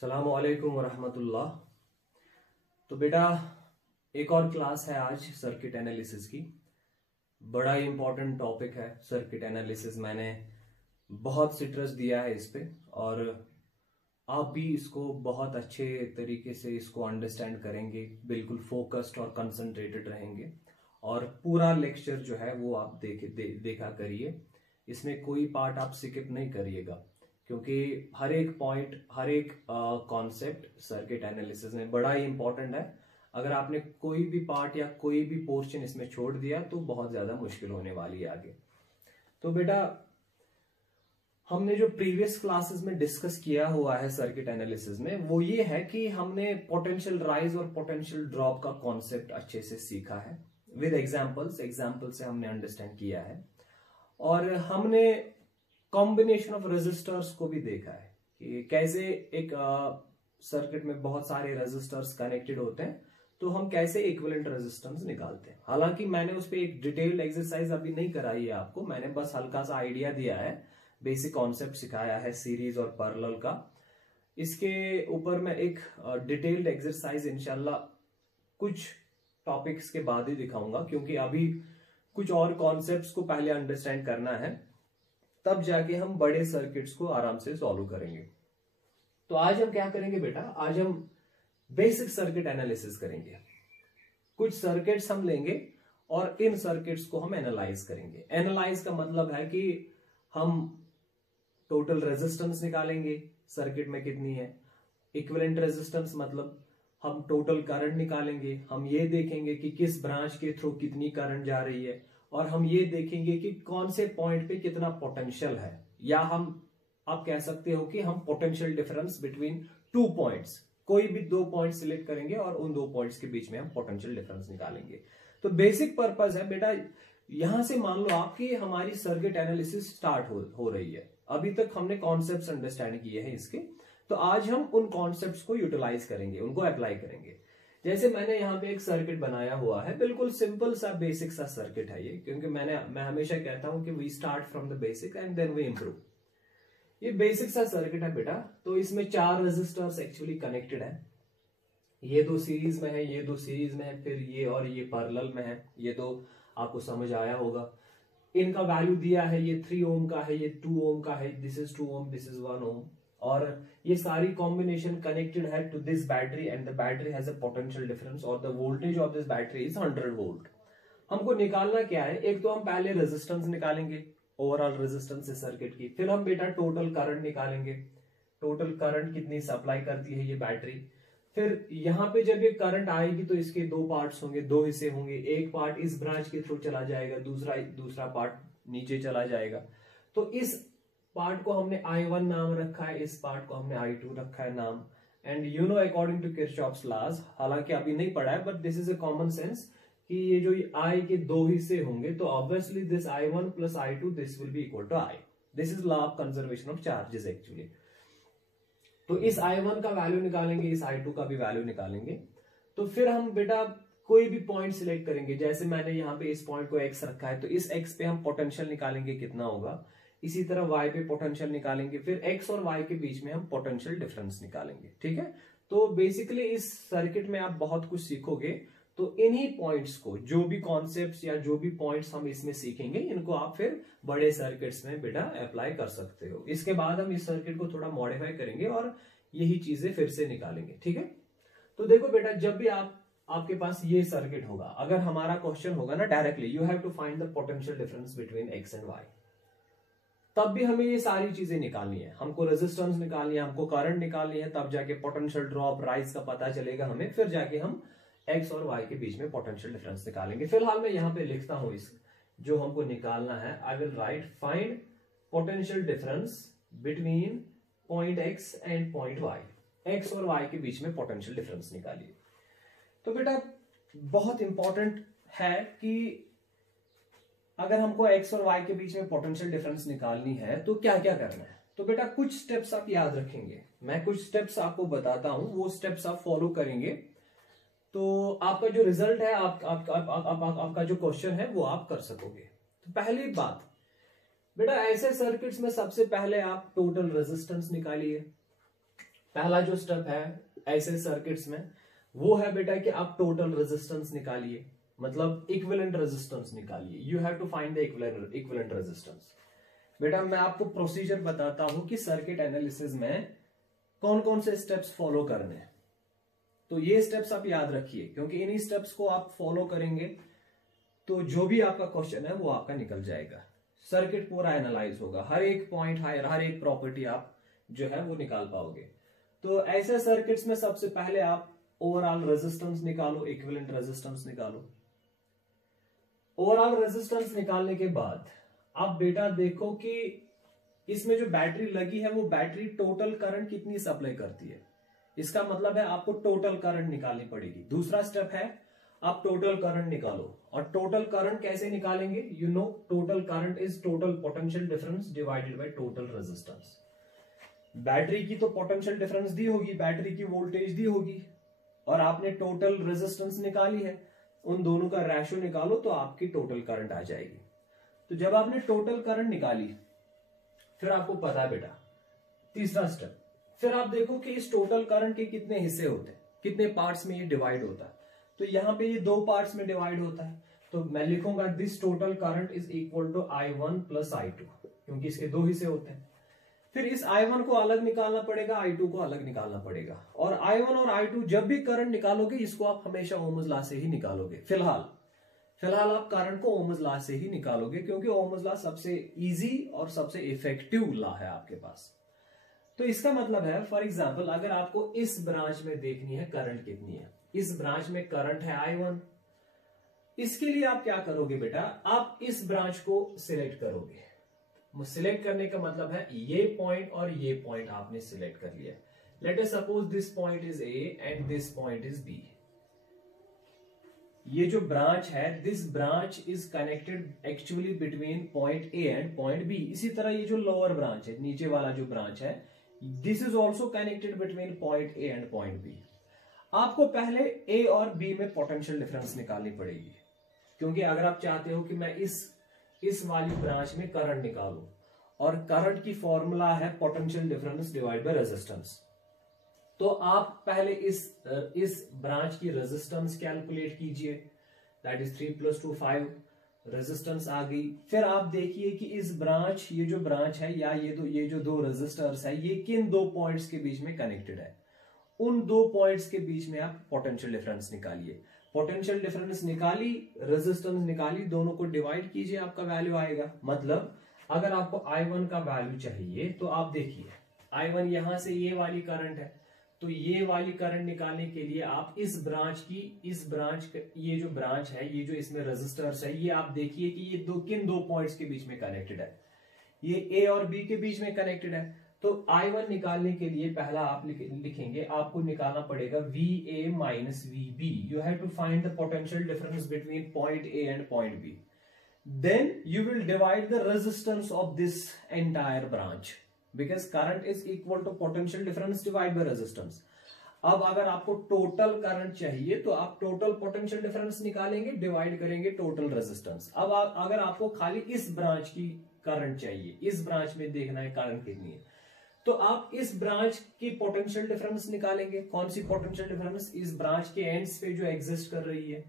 अस्सलामु अलैकुम वरहमतुल्लाह। तो बेटा एक और क्लास है आज सर्किट एनालिसिस की। बड़ा ही इंपॉर्टेंट टॉपिक है सर्किट एनालिसिस। मैंने बहुत सिट्रस दिया है इस पे और आप भी इसको बहुत अच्छे तरीके से इसको अंडरस्टैंड करेंगे, बिल्कुल फोकस्ड और कंसंट्रेटेड रहेंगे और पूरा लेक्चर जो है वो आप देखा करिए। इसमें कोई पार्ट आप स्किप नहीं करिएगा क्योंकि हर एक पॉइंट, हर एक कॉन्सेप्ट सर्किट एनालिसिस में बड़ा ही इंपॉर्टेंट है। अगर आपने कोई भी पार्ट या कोई भी पोर्शन इसमें छोड़ दिया तो बहुत ज्यादा मुश्किल होने वाली है आगे। तो बेटा हमने जो प्रीवियस क्लासेस में डिस्कस किया हुआ है सर्किट एनालिसिस में वो ये है कि हमने पोटेंशियल राइज और पोटेंशियल ड्रॉप का कॉन्सेप्ट अच्छे से सीखा है विद एग्जाम्पल से हमने अंडरस्टैंड किया है और हमने कॉम्बिनेशन ऑफ रेजिस्टर्स को भी देखा है कि कैसे एक सर्किट में बहुत सारे रेजिस्टर्स कनेक्टेड होते हैं तो हम कैसे इक्विवेलेंट रेजिस्टेंस निकालते हैं। हालांकि मैंने उस पर एक डिटेल्ड एक्सरसाइज अभी नहीं कराई है आपको, मैंने बस हल्का सा आइडिया दिया है, बेसिक कॉन्सेप्ट सिखाया है सीरीज और पैरेलल का। इसके ऊपर मैं एक डिटेल्ड एक्सरसाइज इंशाल्लाह कुछ टॉपिक्स के बाद ही दिखाऊंगा क्योंकि अभी कुछ और कॉन्सेप्ट्स को पहले अंडरस्टैंड करना है, तब जाके हम बड़े सर्किट्स को आराम से सॉल्व करेंगे। तो आज हम क्या करेंगे बेटा, आज हम बेसिक सर्किट एनालिसिस करेंगे। कुछ सर्किट्स हम लेंगे और इन सर्किट्स को हम एनालाइज करेंगे। एनालाइज का मतलब है कि हम टोटल रेजिस्टेंस निकालेंगे सर्किट में कितनी है। इक्विवेलेंट रेजिस्टेंस मतलब हम टोटल करंट निकालेंगे। हम ये देखेंगे कि किस ब्रांच के थ्रू कितनी करंट जा रही है और हम ये देखेंगे कि कौन से पॉइंट पे कितना पोटेंशियल है, या आप कह सकते हो कि हम potential difference between two points, कोई भी दो पॉइंट सिलेक्ट करेंगे और उन दो पॉइंट्स के बीच में हम पोटेंशियल डिफरेंस निकालेंगे। तो बेसिक पर्पस है बेटा, यहां से मान लो आपकी हमारी सर्किट एनालिसिस स्टार्ट हो रही है। अभी तक हमने कॉन्सेप्ट्स अंडरस्टैंड किए हैं इसके, तो आज हम उन कॉन्सेप्ट्स को यूटिलाइज करेंगे, उनको अप्लाई करेंगे। जैसे मैंने यहाँ पे एक सर्किट बनाया हुआ है, बिल्कुल सिंपल सा बेसिक सा सर्किट है ये, क्योंकि मैं हमेशा कहता हूं कि we start from the basic and then we improve. ये बेसिक सा सर्किट है बेटा। तो इसमें 4 रेजिस्टर्स एक्चुअली कनेक्टेड है। ये दो सीरीज में है, ये दो सीरीज में है, फिर ये और ये पैरेलल में है। ये तो आपको समझ आया होगा। इनका वैल्यू दिया है, ये 3 ओम का है, ये 2 ओम का है, this is 2 ohm, this is 1 ohm. और ये सारी कॉम्बिनेशन कनेक्टेड है to this battery and the battery has a potential difference और the voltage of this battery is 100 volt. हमको निकालना क्या है, एक तो हम पहले रेजिस्टेंस निकालेंगे, ओवरऑल रेजिस्टेंस इस सर्किट की। फिर हम बेटा टोटल करंट निकालेंगे, टोटल करंट कितनी सप्लाई करती है ये बैटरी। फिर यहाँ पे जब ये करंट आएगी तो इसके 2 पार्ट्स होंगे, 2 हिस्से होंगे। एक पार्ट इस ब्रांच के थ्रू चला जाएगा, दूसरा पार्ट नीचे चला जाएगा। तो इस पार्ट को हमने I1 नाम रखा है, इस पार्ट को हमने I2 रखा है नाम। And you know according to Kirchhoff's laws, हालांकि अभी नहीं पढ़ा है but this is a common sense कि ये जो I के 2 हिस्से होंगे तो obviously this I1 plus I2 this will be equal to I। This is law of conservation of charges actually. तो इस I1 का वैल्यू निकालेंगे, इस I2 का भी वैल्यू निकालेंगे। तो फिर हम बेटा कोई भी पॉइंट सिलेक्ट करेंगे। जैसे मैंने यहाँ पे इस पॉइंट को X रखा है तो इस X पे हम पोटेंशियल निकालेंगे कितना होगा। इसी तरह Y पे पोटेंशियल निकालेंगे, फिर X और Y के बीच में हम पोटेंशियल डिफरेंस निकालेंगे। ठीक है। तो बेसिकली इस सर्किट में आप बहुत कुछ सीखोगे। तो इन्हीं पॉइंट्स को, जो भी कॉन्सेप्ट्स या जो भी पॉइंट्स हम इसमें सीखेंगे, इनको आप फिर बड़े सर्किट्स में बेटा अप्लाई कर सकते हो। इसके बाद हम इस सर्किट को थोड़ा मॉडिफाई करेंगे और यही चीजें फिर से निकालेंगे। ठीक है। तो देखो बेटा, जब भी आपके पास ये सर्किट होगा, अगर हमारा क्वेश्चन होगा ना directly you have to find the potential difference between X and Y, तब भी हमें ये सारी चीजें निकालनी है। हमको रेजिस्टेंस निकालनी है, हमको करंट निकालनी है, तब जाके पोटेंशियल ड्रॉप राइज का पता चलेगा हमें। फिर जाके हम X और Y के बीच में पोटेंशियल डिफरेंस निकालेंगे। फिलहाल मैं यहाँ पे लिखता हूं इस जो हमको निकालना है। आई will right find potential difference between point X and point Y। X और Y के बीच में पोटेंशियल डिफरेंस निकालिए। तो बेटा बहुत इंपॉर्टेंट है कि अगर हमको X और Y के बीच में पोटेंशियल डिफरेंस निकालनी है तो क्या क्या करना है। तो बेटा कुछ स्टेप्स आप याद रखेंगे, मैं कुछ स्टेप्स आपको बताता हूं, वो स्टेप्स आप फॉलो करेंगे तो आपका जो रिजल्ट है, आपका जो क्वेश्चन है वो आप कर सकोगे। तो पहली बात बेटा, ऐसे सर्किट्स में सबसे पहले आप टोटल रेजिस्टेंस निकालिए। पहला जो स्टेप है ऐसे सर्किट्स में वो है बेटा कि आप टोटल रेजिस्टेंस निकालिए, मतलब इक्विवेलेंट रेजिस्टेंस निकालिए। You have to find the equivalent resistance. बेटा मैं आपको प्रोसीजर बताता हूं कि सर्किट एनालिसिस में कौन कौन से स्टेप्स फॉलो करने हैं। तो ये स्टेप्स आप याद रखिए, क्योंकि इन्हीं स्टेप्स को आप फॉलो करेंगे तो जो भी आपका क्वेश्चन है वो आपका निकल जाएगा। सर्किट पूरा एनालाइज होगा, हर एक पॉइंट हर एक प्रॉपर्टी आप जो है वो निकाल पाओगे। तो ऐसे सर्किट्स में सबसे पहले आप ओवरऑल रेजिस्टेंस निकालो, इक्विवेलेंट रेजिस्टेंस निकालो। ओवरऑल रेजिस्टेंस निकालने के बाद आप बेटा देखो कि इसमें जो बैटरी लगी है वो बैटरी टोटल करंट कितनी सप्लाई करती है। इसका मतलब है आपको टोटल करंट निकालनी पड़ेगी। दूसरा स्टेप है आप टोटल करंट निकालो। और टोटल करंट कैसे निकालेंगे? You know total current is total potential difference divided by total resistance. Battery की तो पोटेंशियल डिफरेंस दी होगी, बैटरी की वोल्टेज दी होगी, और आपने टोटल रेजिस्टेंस निकाली है, उन दोनों का रेशियो निकालो तो आपकी टोटल करंट आ जाएगी। तो जब आपने टोटल करंट निकाली फिर आपको पता है बेटा तीसरा स्टेप, फिर आप देखो कि इस टोटल करंट के कितने हिस्से होते हैं, कितने पार्ट्स में ये डिवाइड होता है। तो यहां पे ये 2 पार्ट्स में डिवाइड होता है, तो मैं लिखूंगा this total current is equal to I1 plus I2, क्योंकि इसके 2 हिस्से होते हैं। फिर इस I1 को अलग निकालना पड़ेगा, I2 को अलग निकालना पड़ेगा। और I1 और I2 जब भी करंट निकालोगे इसको आप हमेशा ओम्स लॉ से ही निकालोगे। फिलहाल आप करंट को ओम्स लॉ से ही निकालोगे, क्योंकि ओम्स लॉ सबसे इजी और सबसे इफेक्टिव लॉ है आपके पास। तो इसका मतलब है फॉर एग्जांपल अगर आपको इस ब्रांच में देखनी है करंट कितनी है, इस ब्रांच में करंट है I1, इसके लिए आप क्या करोगे बेटा, आप इस ब्रांच को सिलेक्ट करोगे। सिलेक्ट करने का मतलब है ये पॉइंट और ये पॉइंट आपने सिलेक्ट कर लिया। Late us suppose this point is A and this point is B। ये जो ब्रांच है this branch is connected actually between point A and point B। इसी तरह ये जो लोअर ब्रांच है, नीचे वाला जो ब्रांच है, this is also connected between point A and point B। आपको पहले A और B में पोटेंशियल डिफरेंस निकालनी पड़ेगी, क्योंकि अगर आप चाहते हो कि मैं इस वाली ब्रांच में करंट निकालूं, और करंट की फॉर्मूला है potential difference divide by resistance, तो आप पहले इस ब्रांच की रेजिस्टेंस कैलकुलेट कीजिए, दैट इज 3 + 2 5 रेजिस्टेंस आ गई। फिर आप देखिए कि इस ब्रांच, ये जो ब्रांच है या ये जो 2 रेजिस्टर्स है, ये किन 2 पॉइंट्स के बीच में कनेक्टेड है। उन 2 पॉइंट्स के बीच में आप पोटेंशियल डिफरेंस निकालिए। पोटेंशियल डिफरेंस निकाली, रेजिस्टेंस निकाली, दोनों को डिवाइड कीजिए, आपका वैल्यू आएगा। मतलब अगर आपको I1 का वैल्यू चाहिए तो आप देखिए I1 यहां से ये वाली करंट है, तो ये वाली करंट निकालने के लिए आप ये जो ब्रांच है, ये जो इसमें रेजिस्टर्स है, ये आप देखिए कि ये किन 2 पॉइंट्स के बीच में कनेक्टेड है। ये A और B के बीच में कनेक्टेड है। तो I1 निकालने के लिए पहला आप लिखेंगे, आपको निकालना पड़ेगा VA minus VB। You have to find the potential difference between point A and point B। Then you will divide the resistance of this entire branch because current is equal to potential difference divided by resistance. अब अगर आपको total current चाहिए तो आप total potential difference निकालेंगे, divide करेंगे total resistance. अब अगर आपको खाली इस ब्रांच की करंट चाहिए, इस ब्रांच में देखना है करंट कितनी है, तो आप इस ब्रांच की पोटेंशियल डिफरेंस निकालेंगे। कौन सी पोटेंशियल डिफरेंस? इस ब्रांच के एंड्स पे जो एग्जिस्ट कर रही है।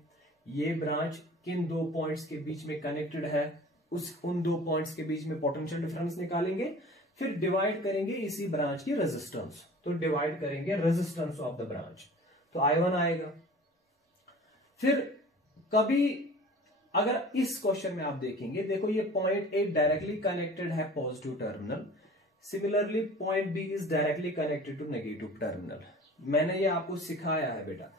ये ब्रांच किन 2 पॉइंट्स के बीच में कनेक्टेड है, उन 2 पॉइंट्स के बीच में पोटेंशियल डिफरेंस निकालेंगे, फिर डिवाइड करेंगे इसी ब्रांच की रेजिस्टेंस। तो डिवाइड करेंगे रेजिस्टेंस ऑफ द ब्रांच, तो I1 आएगा। फिर कभी अगर इस क्वेश्चन में आप देखेंगे, देखो ये पॉइंट A डायरेक्टली कनेक्टेड है positive terminal, similarly point B is directly connected to negative terminal. मैंने ये आपको सिखाया है बेटा।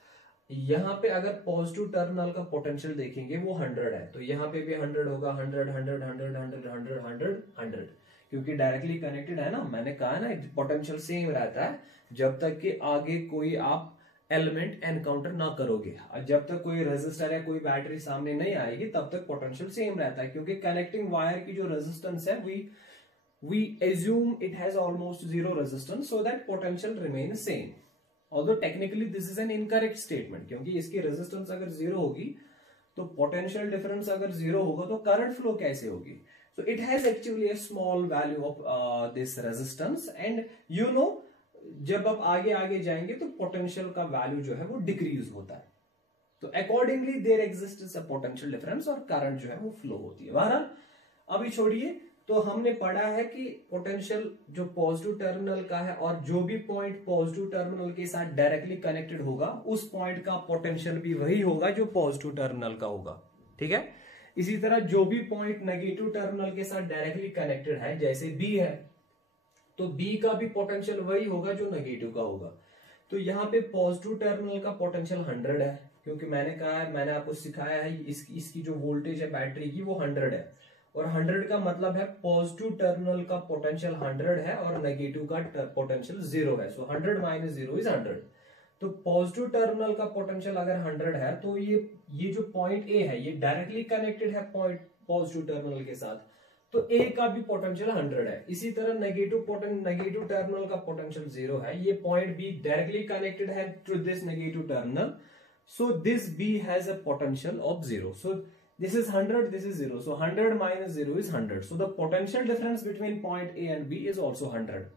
यहां पे अगर पॉजिटिव टर्मिनल का पोटेंशियल देखेंगे वो 100 है, तो यहां पे भी 100 होगा, 100 100 100 100 100 100 100, क्योंकि डायरेक्टली कनेक्टेड है ना। मैंने कहा ना पोटेंशियल सेम रहता है जब तक कि आगे कोई आप एलिमेंट एनकाउंटर ना करोगे। जब तक कोई रेजिस्टर या कोई बैटरी सामने नहीं आएगी तब तक पोटेंशियल सेम रहता है, क्योंकि कनेक्टिंग वायर की जो रेजिस्टेंस है we assume it has almost 0 resistance so that potential remains same. Although technically this is an incorrect statement, क्योंकि इसकी रेजिस्टेंस अगर 0 होगी तो पोटेंशियल डिफरेंस अगर 0 होगा तो करंट फ्लो कैसे होगी? So it has actually a small value of this resistance, and you know जब आप आगे आगे जाएंगे तो पोटेंशियल का वैल्यू जो है वो डिक्रीज होता है। तो accordingly there exists a potential difference और करंट जो है वो फ्लो होती है। बहरहाल अभी छोड़िए, तो हमने पढ़ा है कि पोटेंशियल जो पॉजिटिव टर्मिनल का है और जो भी पॉइंट पॉजिटिव टर्मिनल के साथ डायरेक्टली कनेक्टेड होगा उस पॉइंट का पोटेंशियल भी वही होगा जो पॉजिटिव टर्मिनल का होगा। ठीक है, इसी तरह जो भी पॉइंट नेगेटिव टर्मिनल के साथ डायरेक्टली कनेक्टेड है, जैसे बी है, तो बी का भी पोटेंशियल वही होगा जो नेगेटिव का होगा। तो यहाँ पे पॉजिटिव टर्मिनल का पोटेंशियल 100 है, क्योंकि मैंने कहा है, मैंने आपको सिखाया है इसकी जो वोल्टेज है बैटरी की वो 100 है, और 100 का मतलब है पॉजिटिव टर्मिनल का पोटेंशियल 100 है और नेगेटिव का पोटेंशियल 0 है। सो 100 माइनस 0 इज 100। तो पॉजिटिव टर्मिनल का पोटेंशियल अगर 100 है तो ये जो पॉइंट ए है ये डायरेक्टली कनेक्टेड है पॉइंट पॉजिटिव टर्मिनल के साथ, तो ए का भी पोटेंशियल 100 है। इसी तरह नेगेटिव टर्मिनल का पोटेंशियल 0 है, ये पॉइंट बी डायरेक्टली कनेक्टेड है to this negative terminal, so this B has a potential of 0. So this is 100, this is 0. So 100 minus 0 is 100. So the potential difference between point A and B is also 100.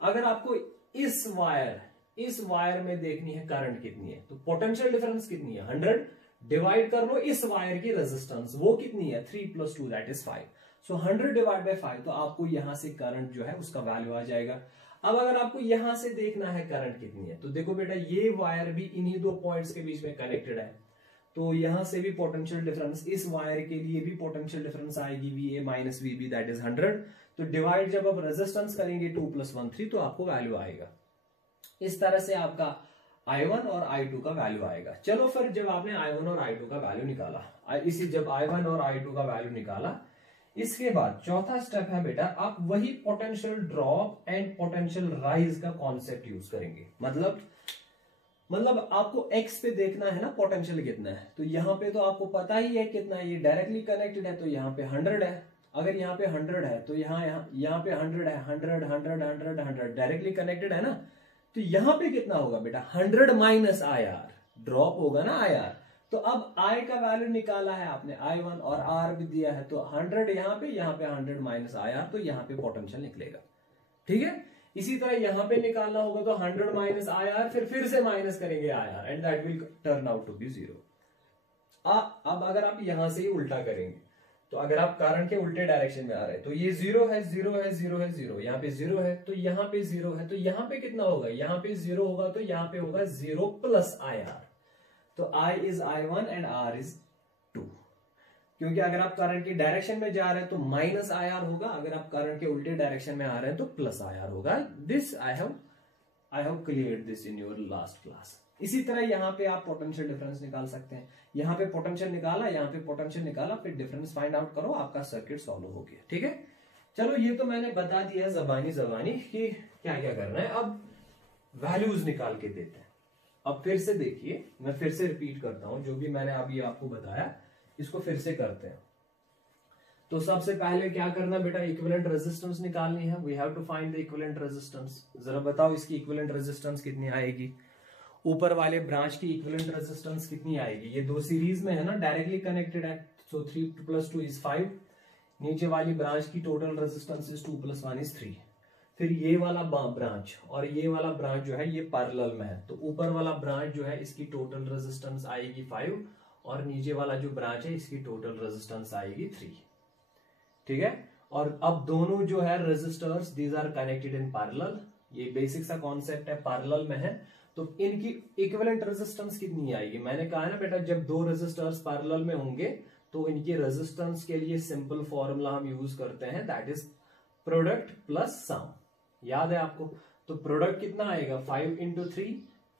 अगर आपको इस wire में देखनी है current कितनी है, तो potential difference कितनी है 100, डिवाइड कर लो इस वायर की रेजिस्टेंस, वो कितनी है 3 + 2 that is 5. So 100 divide by 5, तो आपको यहां से करंट जो है उसका वैल्यू आ जाएगा। अब अगर आपको यहां से देखना है करंट कितनी है, तो देखो बेटा ये वायर भी इन्हीं दो पॉइंट्स के बीच में कनेक्टेड है, तो यहां से भी पोटेंशियल डिफरेंस, इस वायर के लिए भी पोटेंशियल डिफरेंस आएगी VA minus VB that is 100। तो डिवाइड जब आप रेजिस्टेंस करेंगे 2 + 1 3, तो आपको वैल्यू आएगा। इस तरह से आपका I1 और I2 का वैल्यू आएगा। चलो फिर जब आपने I1 और I2 का वैल्यू निकाला, जब I1 और I2 का वैल्यू निकाला, इसके बाद चौथा स्टेप है बेटा, आप वही potential drop and potential rise का कॉन्सेप्ट यूज करेंगे। मतलब आपको एक्स पे देखना है ना पोटेंशियल कितना है, तो यहाँ पे तो आपको पता ही है कितना है, ये डायरेक्टली कनेक्टेड है, तो यहाँ पे 100 है। अगर यहाँ पे 100 है तो यहाँ पे 100 है, 100 डायरेक्टली कनेक्टेड है ना, तो यहाँ पे कितना होगा बेटा 100 माइनस IR, ड्रॉप होगा ना IR। तो अब I का वैल्यू निकाला है आपने, I1 और R भी दिया है, तो 100 यहाँ पे 100 माइनस IR, तो यहाँ पे पोटेंशियल निकलेगा। ठीक है, इसी तरह यहाँ पे निकालना होगा तो 100 माइनस IR, फिर से माइनस करेंगे IR and that will turn out to be 0। अब अगर आप यहां से ही उल्टा करेंगे, तो अगर आप करंट के उल्टे डायरेक्शन में आ रहे हैं, तो ये 0 है, 0 है, 0 है, 0, यहाँ पे 0 है, तो यहाँ पे 0 है, तो यहाँ पे कितना होगा, यहाँ पे 0 होगा, तो यहाँ पे होगा 0 प्लस IR। तो I is I1 and R is 2, क्योंकि अगर आप करंट की डायरेक्शन में जा रहे हैं तो माइनस IR होगा, अगर आप करंट के उल्टे डायरेक्शन में आ रहे हैं तो प्लस IR होगा। This I have cleared this in your last class. इसी तरह यहाँ पे आप पोटेंशियल डिफरेंस निकाल सकते हैं, यहाँ पे पोटेंशियल निकाला, यहाँ पे पोटेंशियल निकाला, फिर डिफरेंस फाइंड आउट करो, आपका सर्किट सॉल्व हो गया। ठीक है, चलो ये तो मैंने बता दिया जबानी कि क्या क्या करना है। अब वैल्यूज निकाल के देते हैं। अब फिर से देखिए, मैं फिर से रिपीट करता हूं, जो भी मैंने अभी आपको बताया इसको फिर से करते हैं। तो सबसे पहले क्या करना बेटा, इक्विवेलेंट रेजिस्टेंस निकालनी है। We have to find the equivalent resistance. जरा बताओ इसकी इक्विवेलेंट रेजिस्टेंस कितनी आएगी, ऊपर वाले ब्रांच की इक्विवेलेंट रेजिस्टेंस कितनी आएगी। ये दो सीरीज में है ना, डायरेक्टली कनेक्टेड है, सो 3 + 2 इज 5। नीचे वाली ब्रांच की टोटल रेजिस्टेंस इज 2 + 1 इज 3। फिर ये वाला ब्रांच और ये वाला ब्रांच जो है ये पैरेलल में है, तो ऊपर वाला ब्रांच जो है इसकी टोटल रेजिस्टेंस आएगी 5 और नीचे वाला जो ब्रांच है इसकी टोटल रेजिस्टेंस आएगी 3। ठीक है, और अब दोनों जो है resistors these are connected in parallel. ये बेसिक सा कॉन्सेप्ट है, पैरेलल में है, तो इनकी इक्विवेलेंट रेजिस्टेंस कितनी आएगी। मैंने कहा ना बेटा, जब दो रेजिस्टर्स पैरेलल में होंगे तो इनकी रेजिस्टेंस के लिए सिंपल फॉर्मूला हम यूज करते हैं, दैट इज प्रोडक्ट प्लस सम। याद है आपको, तो प्रोडक्ट कितना आएगा 5 × 3,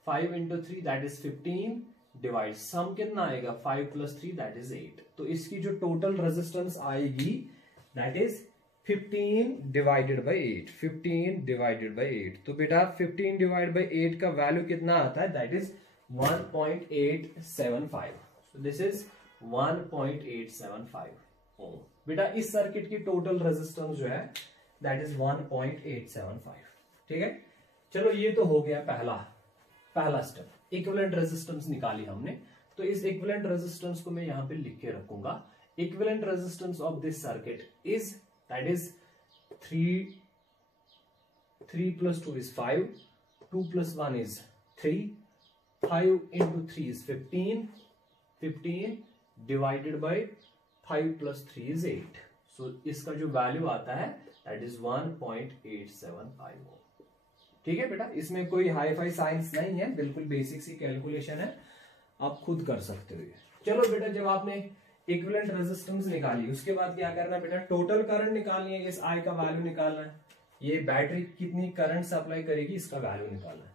5 × 3 दैट इज 15 डिवाइड सम कितना आएगा 5 + 3 दैट इज 8। तो इसकी जो टोटल रेजिस्टेंस आएगी that is 15 divided bye 8, 15 divided bye 8। तो बेटा 15 डिवाइड बाय 8 का वैल्यू कितना आता है, that is 1.875। So this is 1.875 ओम। बेटा इस सर्किट की टोटल रेजिस्टेंस जो है दैट इज 1.875। ठीक है, चलो ये तो हो गया पहला स्टेप, इक्विवेलेंट रेजिस्टेंस निकाली हमने। तो इस इक्विवेलेंट रेजिस्टेंस को मैं यहां पे लिख के रखूंगा। Equivalent resistance of this circuit is that is 3 + 2 is 5 2 + 1 is 3, 5 × 3 is 15, 15 divided by 5 + 3 is 8. So इसका जो वैल्यू आता है दैट इज 1.875 ओम। ठीक है बेटा, इसमें कोई हाई फाई साइंस नहीं है, बिल्कुल बेसिक सी कैलकुलेशन है, आप खुद कर सकते हो। चलो बेटा, जब आपने इक्विवेलेंट रेजिस्टेंस निकाली उसके बाद क्या करना बेटा, टोटल करंट निकालनी है, इस आई का वैल्यू निकालना है, ये बैटरी कितनी करंट सप्लाई करेगी इसका वैल्यू निकालना है।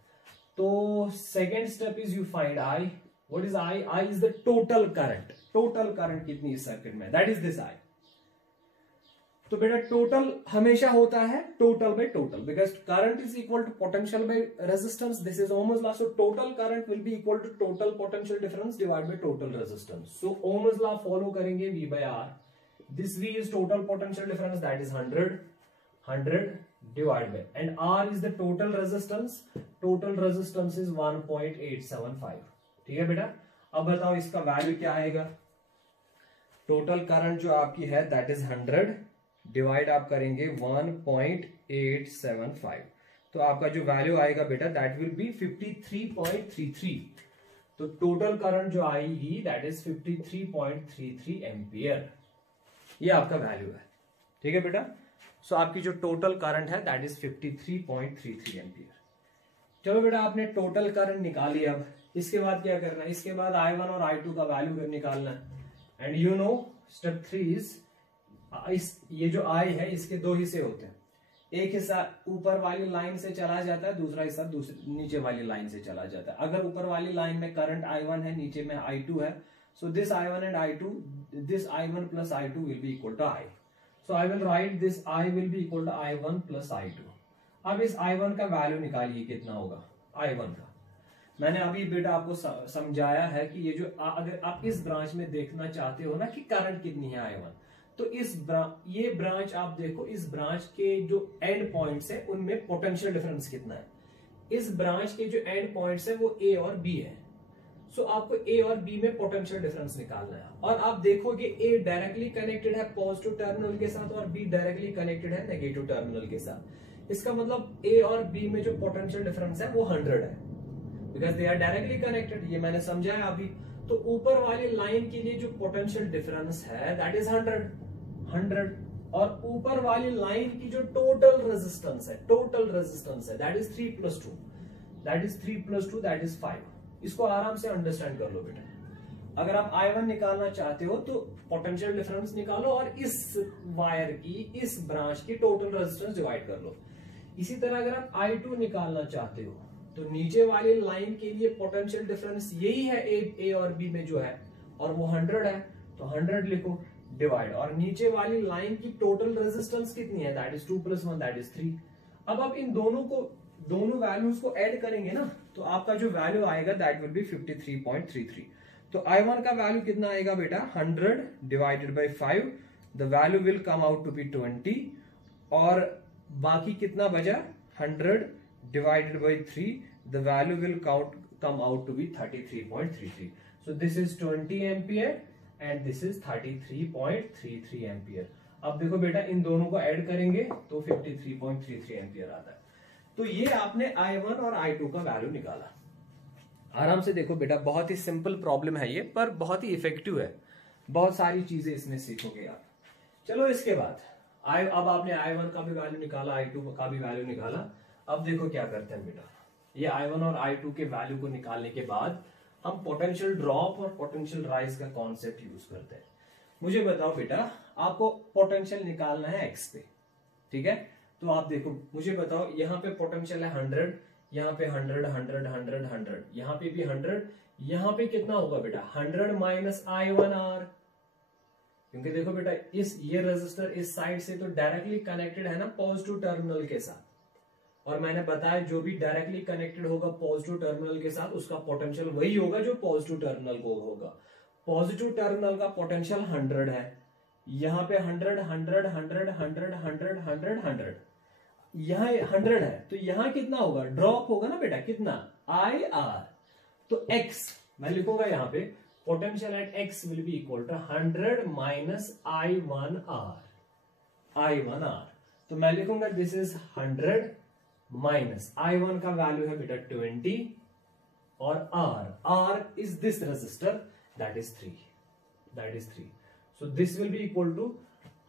तो second step is you find I. What is I? I is the total current. Total current कितनी इस सर्किट में, दैट इज दिस आई। तो बेटा टोटल हमेशा होता है total by total, because current is equal to potential by resistance. This is Ohm's law, so total current will be equal to total potential difference divide by total resistance. So Ohm's law follow करेंगे, V by R। This V is total potential difference, that is 100 divided by, and R is the total resistance is 1.875। ठीक है बेटा, अब बताओ इसका value क्या आएगा। Total current जो आपकी है दैट इज 100 डिवाइड आप करेंगे 1.875, तो आपका जो वैल्यू आएगा बेटा दैट विल बी 53.33। तो टोटल करंट जो आएगी दैट इज 53.33 एम्पियर, ये आपका वैल्यू है। ठीक है बेटा, सो आपकी जो टोटल करंट है दैट इज 53.33 एम्पियर। चलो बेटा, आपने टोटल करंट निकाली, अब इसके बाद क्या करना है, इसके बाद I1 और I2 का वैल्यू निकालना है। And you no step 3 is, ये जो I है इसके दो हिस्से होते हैं, एक हिस्सा ऊपर वाली लाइन से चला जाता है, दूसरा हिस्सा दूसरी नीचे वाली लाइन से चला जाता है। अगर ऊपर वाली लाइन में करंट I1 है, नीचे में I2 है, so this I1 and I2, this I1 plus I2 will be equal to I। So I will write this I will be equal to I1 plus I2। अब इस I1 का value निकालिए, कितना होगा I1 का। मैंने अभी बेटा आपको समझाया है कि ये जो अगर आप इस ब्रांच में देखना चाहते हो ना कि करंट कितनी है I1, तो ये ब्रांच आप देखो, इस ब्रांच के जो एंड पॉइंट्स है उनमें पोटेंशियल डिफरेंस कितना है। इस ब्रांच के जो एंड पॉइंट्स है वो A और B है। सो आपको A और B में पोटेंशियल डिफरेंस निकालना है, और आप देखोगे A डायरेक्टली कनेक्टेड है पॉजिटिव टर्मिनल के साथ और B डायरेक्टली कनेक्टेड है नेगेटिव टर्मिनल के साथ। इसका मतलब A और B में जो पोटेंशियल डिफरेंस है वो 100 है, because they are directly connected. ये मैंने समझाया अभी। तो ऊपर वाली लाइन के लिए जो पोटेंशियल डिफरेंस है दैट इज 100, और ऊपर वाली लाइन की जो टोटल रेजिस्टेंस है दैट इज 3 + 2, दैट इज 5। इसको आराम से अंडरस्टैंड कर लो बेटा। अगर आप I1 निकालना चाहते हो तो पोटेंशियल डिफरेंस निकालो और इस वायर की, इस ब्रांच की टोटल रेजिस्टेंस डिवाइड कर लो। इसी तरह अगर आप I2 निकालना चाहते हो तो नीचे वाली लाइन के लिए पोटेंशियल डिफरेंस यही है A और B में जो है, और वो 100 है, तो 100 लिखो डिवाइड, और नीचे वाली लाइन की टोटल रेजिस्टेंस कितनी है दैट इज 2 + 1 दैट इज 3। अब आप इन दोनों वैल्यूज को ऐड करेंगे ना, तो आपका जो वैल्यू आएगा दैट विल बी 53.33। तो I1 का वैल्यू कितना आएगा बेटा, 100 divided by 5, the value will come out to be 20, और बाकी कितना बचा 100 divided by 3, the value will come out to be 33.33। So this is 20 ampere and this is 33.33 ampere. अब देखो बेटा, इन दोनों को ऐड करेंगे तो 53.33 एम्पियर आता है। तो ये आपने I1 और I2 का वैल्यू निकाला। आराम से देखो बेटा, बहुत ही सिंपल प्रॉब्लम है ये, पर बहुत ही इफेक्टिव है, बहुत सारी चीजें इसमें सीखोगे आप। चलो इसके बाद अब आपने I1 का भी वैल्यू निकाला, I2 का भी वैल्यू निकाला। अब देखो क्या करते हैं बेटा, ये I1 और I2 के वैल्यू को निकालने के बाद हम पोटेंशियल ड्रॉप और पोटेंशियल राइज का कॉन्सेप्ट यूज करते हैं। मुझे बताओ बेटा, आपको पोटेंशियल निकालना है X पे, ठीक है। तो आप देखो, मुझे बताओ, यहाँ पे पोटेंशियल है 100, यहाँ पे 100, 100, 100, 100, यहाँ पे भी 100, यहाँ पे कितना होगा बेटा 100 माइनस I1R, क्योंकि देखो बेटा ये रेजिस्टर इस साइड से तो डायरेक्टली कनेक्टेड है ना पॉजिटिव टर्मिनल के साथ, और मैंने बताया जो भी डायरेक्टली कनेक्टेड होगा पॉजिटिव टर्मिनल के साथ उसका पोटेंशियल वही होगा जो पॉजिटिव टर्मिनल को होगा। पॉजिटिव टर्मिनल का पोटेंशियल 100 है, यहाँ पे 100, 100, 100, 100, 100, 100, 100, यहाँ 100 है, तो यहाँ कितना होगा, ड्रॉप होगा ना बेटा, कितना IR। तो X मैं लिखूंगा यहाँ पे, potential at X will be equal to 100 minus I1R। तो मैं लिखूंगा दिस इज 100 माइनस I1 का वैल्यू है बेटा 20 और R is this resistor that is 3 so this will be equal to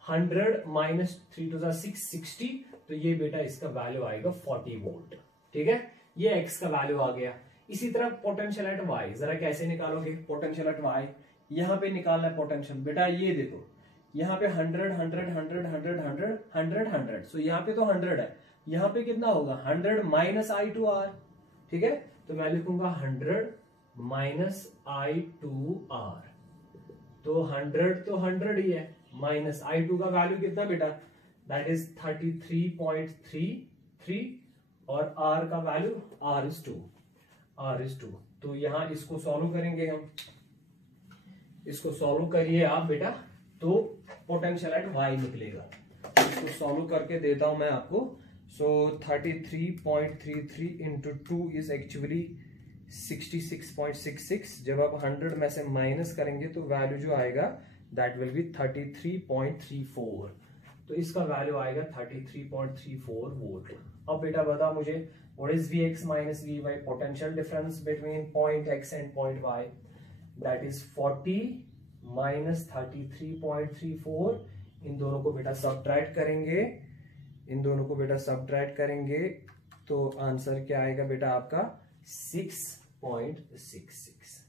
100 minus 3 to 660, तो ये बेटा इसका वैल्यू आएगा 40 वोल्ट। ठीक है, ये X का वैल्यू आ गया। इसी तरह पोटेंशियल एट Y जरा कैसे निकालोगे? पोटेंशियल एट Y यहां पे निकालना है पोटेंशियल। बेटा ये देखो यहाँ पे 100 100 100 100 100 100 100, सो यहाँ पे तो 100 है, यहाँ पे कितना होगा 100 माइनस I2R। ठीक है, तो मैं लिखूंगा 100 माइनस I2R, तो 100 तो 100 ही है, माइनस I2 का वैल्यू कितना बेटा, दैट इज 33.33 और R का वैल्यू R इज 2। तो यहां इसको सॉल्व करेंगे हम, इसको सॉल्व करिए आप बेटा, तो पोटेंशियल एट Y निकलेगा। इसको सॉल्व करके देता हूं मैं आपको। सो 33.33 इंटू 2 इज एक्चुअली 66.66। जब आप 100 में से माइनस करेंगे तो वैल्यू जो आएगा दैट विल बी 33.34, तो इसका वैल्यू आएगा 33.34 वोल्ट। अब बेटा बता मुझे what is Vx minus Vy, potential difference between point X and point Y, that is 40 minus 33.34। इन दोनों को बेटा सबट्रैक्ट करेंगे, तो आंसर क्या आएगा बेटा आपका 6.66।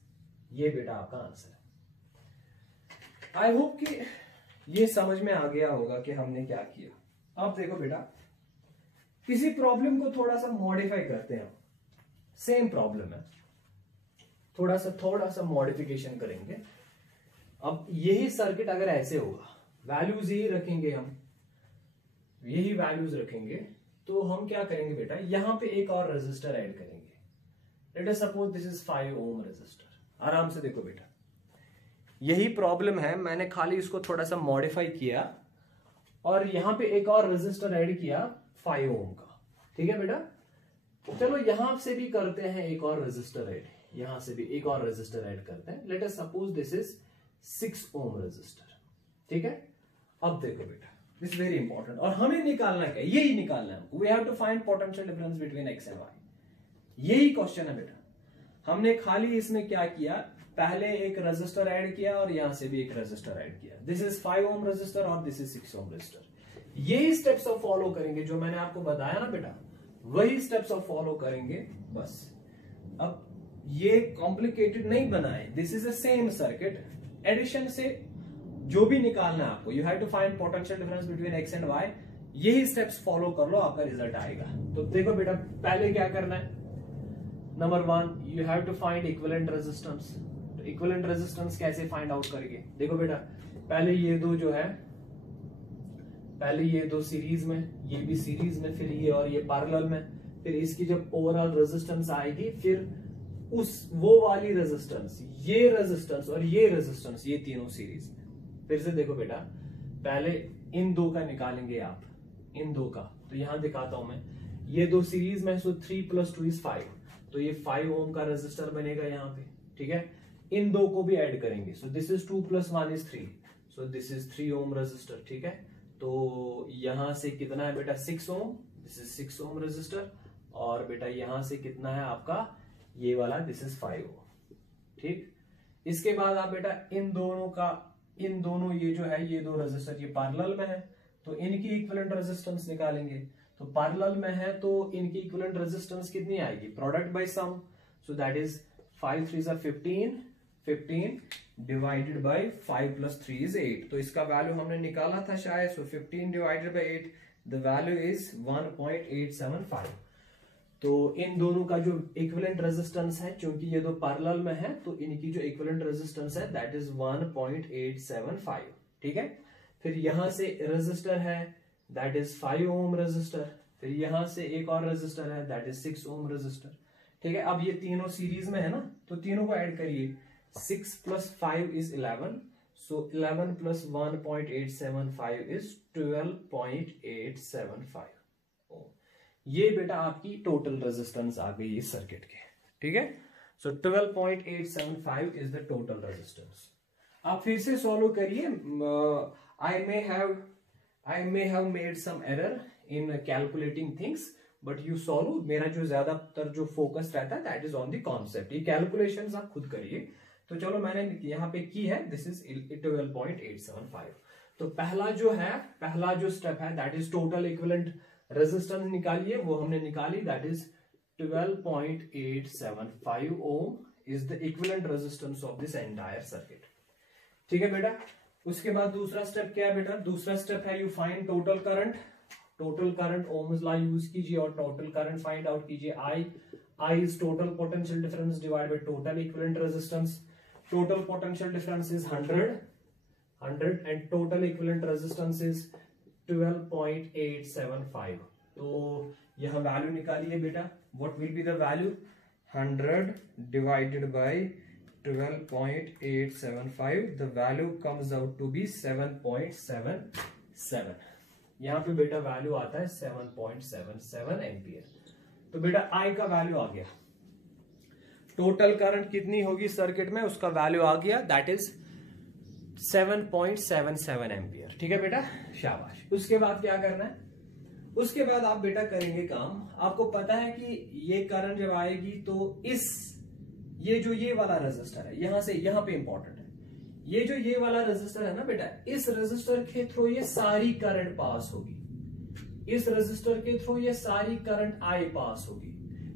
ये बेटा आपका आंसर है। आई होप कि ये समझ में आ गया होगा कि हमने क्या किया। अब देखो बेटा, किसी प्रॉब्लम को थोड़ा सा मॉडिफाई करते हैं। सेम प्रॉब्लम है, थोड़ा सा मॉडिफिकेशन करेंगे। अब यही सर्किट अगर ऐसे होगा, वैल्यूज यही रखेंगे, हम यही वैल्यूज रखेंगे, तो हम क्या करेंगे बेटा, यहां पे एक और रेजिस्टर ऐड करेंगे। Let us suppose this is 5 ohm resistor. आराम से देखो बेटा, यही प्रॉब्लम है, मैंने खाली इसको थोड़ा सा मॉडिफाई किया और यहां पे एक और रेजिस्टर ऐड किया 5 ओम का। ठीक है बेटा, चलो यहां से भी करते हैं एक और रेजिस्टर ऐड, यहां से भी एक और रेजिस्टर ऐड करते हैं। Let us suppose this is 6 ohm resistor. ठीक है, अब देखो बेटा, दिस वेरी इंपॉर्टेंट, और हमें निकालना क्या, यही निकालना है। We have to find potential difference between X and Y। यही क्वेश्चन है बेटा। हमने खाली इसमें क्या किया, पहले एक रेजिस्टर ऐड किया और यहां से भी एक रेजिस्टर ऐड किया। दिस इज 5 ओम रेजिस्टर और दिस इज 6 ओम रेजिस्टर। यही स्टेप्स ऑफ फॉलो करेंगे जो मैंने आपको बताया ना बेटा, वही स्टेप्स ऑफ फॉलो करेंगे बस। अब ये कॉम्प्लिकेटेड नहीं बनाए, this is the same circuit. Addition से जो भी निकालना है आपको, you have to find potential difference between X and Y। यही स्टेप्स फॉलो कर लो, आपका रिजल्ट आएगा। तो देखो बेटा, पहले क्या करना है, number 1 you have to find equivalent resistance. तो इक्विवेलेंट रेजिस्टेंस कैसे फाइंड आउट करेंगे, देखो बेटा, पहले ये दो जो है, पहले ये दो सीरीज में, ये भी सीरीज में, फिर ये और ये पैरेलल में, फिर इसकी जब ओवरऑल रेजिस्टेंस आएगी, फिर उस वो वाली रेजिस्टेंस, ये रेजिस्टेंस और ये रेजिस्टेंस, ये तीनों सीरीज में। फिर से देखो बेटा, पहले इन दो का निकालेंगे आप, इन दो का, तो यहां दिखाता हूं मैं, ये दो सीरीज में, सो 3 + 2 = 5, तो ये 5 ओम का रेजिस्टर बनेगा यहाँ पे। ठीक है, इन दो को भी ऐड करेंगे, so this is 2 + 1 = 3, so this is 3 ohm resistor. ठीक है, तो यहां से कितना है बेटा 6 ohm, this is 6 ohm resistor, और बेटा यहां से कितना है आपका ये वाला, दिस इज 5 ओम। ठीक, इसके बाद आप बेटा इन दोनों ये जो है, ये दो रेजिस्टर ये पैरेलल में है, तो इनकी इक्विवेलेंट रेजिस्टेंस निकालेंगे। तो पैरेलल में है तो इनकी इक्विवेलेंट रेजिस्टेंस कितनी आएगी, product by sum, so that is 5 3 = 15 divided by 5 + 3 = 8। तो इसका वैल्यू हमने निकाला था शायद, सो 15 divided bye 8, the value is 1.875। तो इन दोनों का जो इक्विवेलेंट रेजिस्टेंस है, क्योंकि ये दो पैरेलल में है, तो इनकी जो इक्विवेलेंट रेजिस्टेंस है दैट इज 1.875। ठीक है, फिर यहां से रेजिस्टर है दैट इज 5 ओम रेजिस्टर, फिर यहां से एक और रेजिस्टर है दैट इज 6 ओम रेजिस्टर। ठीक है, अब ये तीनों सीरीज में है ना, तो तीनों को ऐड करिए, 6 + 5 = 11, सो 11 + 1.875 = 12.875 ओम। ये बेटा आपकी टोटल रेजिस्टेंस आ गई इस सर्किट के। ठीक है, सो 12.875 इज द टोटल रेजिस्टेंस। आप फिर से सॉल्व करिए। I may have made some error in calculating things, but you solve, मेरा जो ज्यादातर जो फोकस रहता है that is on the concept. ये कैलकुलेशंस आप खुद करिए। तो चलो मैंने यहाँ पे की है, दिस इज 12.875। तो पहला जो स्टेप है that is total equivalent resistance निकालिए, वो हमने निकाली, that is 12.875 ohm is the equivalent resistance of this entire circuit. ठीक है बेटा। उसके बाद दूसरा स्टेप क्या है बेटा? दूसरा स्टेप है you find total current. Total current ohms law use कीजिए और टोटल करंट फाइंड आउट कीजिए। I is total potential difference divide by total equivalent resistance. Total potential difference is 100 and total equivalent resistance is 12.875। तो यह value निकालिए बेटा। What will be the value? 100 divided bye 12.875, the value comes out to be 7.77। यहां पे बेटा value आता है 7.77 ampere. तो बेटा आई का वैल्यू आ गया, टोटल करंट कितनी होगी सर्किट में उसका वैल्यू आ गया, दैट इज 7.77 एम्पियर। ठीक है बेटा, शाबाश। उसके बाद क्या करना है? उसके बाद आप बेटा करेंगे काम, आपको पता है कि ये करंट जब आएगी तो ये वाला रेजिस्टर है, यहां से यहां पे इंपॉर्टेंट है, ये वाला रेजिस्टर है ना बेटा, इस रेजिस्टर के थ्रू ये सारी करंट पास होगी, इस रेजिस्टर के थ्रू ये सारी करंट आई पास होगी।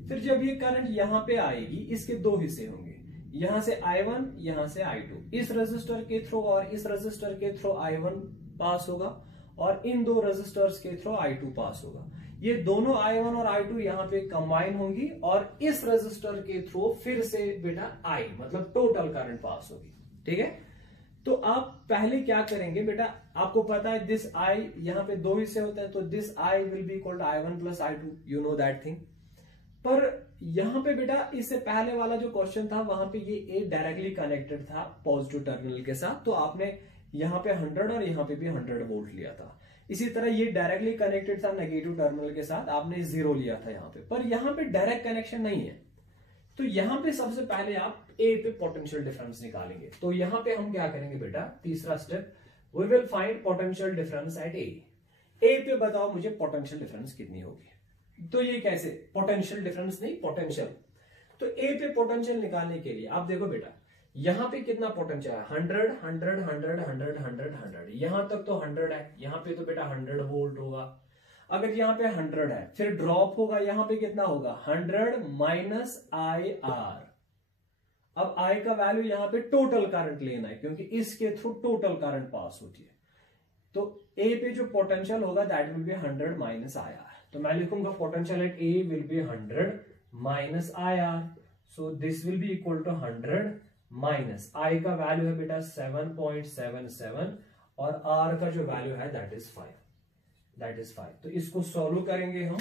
फिर जब ये करंट यहां पे आएगी, इसके दो हिस्से होंगे, यहां से I1, यहां से I2। इस रेजिस्टर के थ्रू और इस रेजिस्टर के थ्रू I1 पास होगा और इन दो रेजिस्टर्स के थ्रू I2 पास होगा। ये दोनों I1 और I2 यहां पे कंबाइन होंगी और इस रेजिस्टर के थ्रू फिर से बेटा I मतलब टोटल करंट पास होगी। ठीक है, तो आप पहले क्या करेंगे बेटा, आपको पता है दिस I यहां पे दो हिस्से होते हैं, तो this I will be equal to I1 plus I2, you know that thing. पर यहां पे बेटा इससे पहले वाला जो क्वेश्चन था वहां पे ये A डायरेक्टली कनेक्टेड था पॉजिटिव टर्मिनल के साथ, तो आपने यहां पे 100 और यहां पे भी 100 वोल्ट लिया था। इसी तरह ये डायरेक्टली कनेक्टेड था नेगेटिव टर्मिनल के साथ, आपने 0 लिया था यहां पे, पर यहां पे डायरेक्ट कनेक्शन नहीं है। तो यहां पे सबसे पहले आप ए पे पोटेंशियल डिफरेंस निकालेंगे। तो यहां पे हम क्या करेंगे बेटा, तीसरा step, we will find potential difference at A पे बताओ मुझे पोटेंशियल डिफरेंस कितनी होगी। तो ये कैसे, पोटेंशियल डिफरेंस नहीं, पोटेंशियल। तो ए पे पोटेंशियल निकालने के लिए आप देखो बेटा, यहां पे कितना पोटेंशियल है, 100 100 100 100 100 100, यहां तक तो 100 है, यहां पे तो बेटा 100 वोल्ट होगा। अगर यहां पे 100 है, फिर ड्रॉप होगा, यहां पे कितना होगा, 100 माइनस IR। अब I का वैल्यू यहां पे टोटल करंट लेना है, क्योंकि इसके थ्रू टोटल करंट पास होती है। तो A पे जो पोटेंशियल होगा that will be 100 minus IR। तो मैं लिखूंगा potential at A will be 100 minus IR, so this will be equal to 100 minus I का वैल्यू है बेटा 7.77 और R का जो वैल्यू है दैट इज 5। तो इसको सॉल्व करेंगे हम,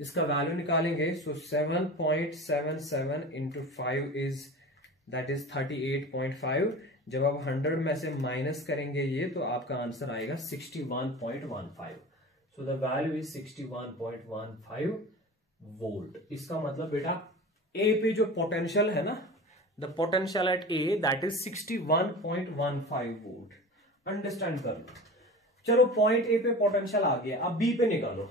इसका वैल्यू निकालेंगे। सो 7.77 इंटू 5 इज दैट इज 38.5। जब आप 100 में से माइनस करेंगे ये, तो आपका आंसर आएगा 61.15। So the value is 61.15 volt. इसका मतलब बेटा ए पे जो पोटेंशियल है ना, the potential at A that is 61.15 volt. Understand कर लो। चलो पॉइंट ए पे पोटेंशियल आ गया, अब बी पे निकालो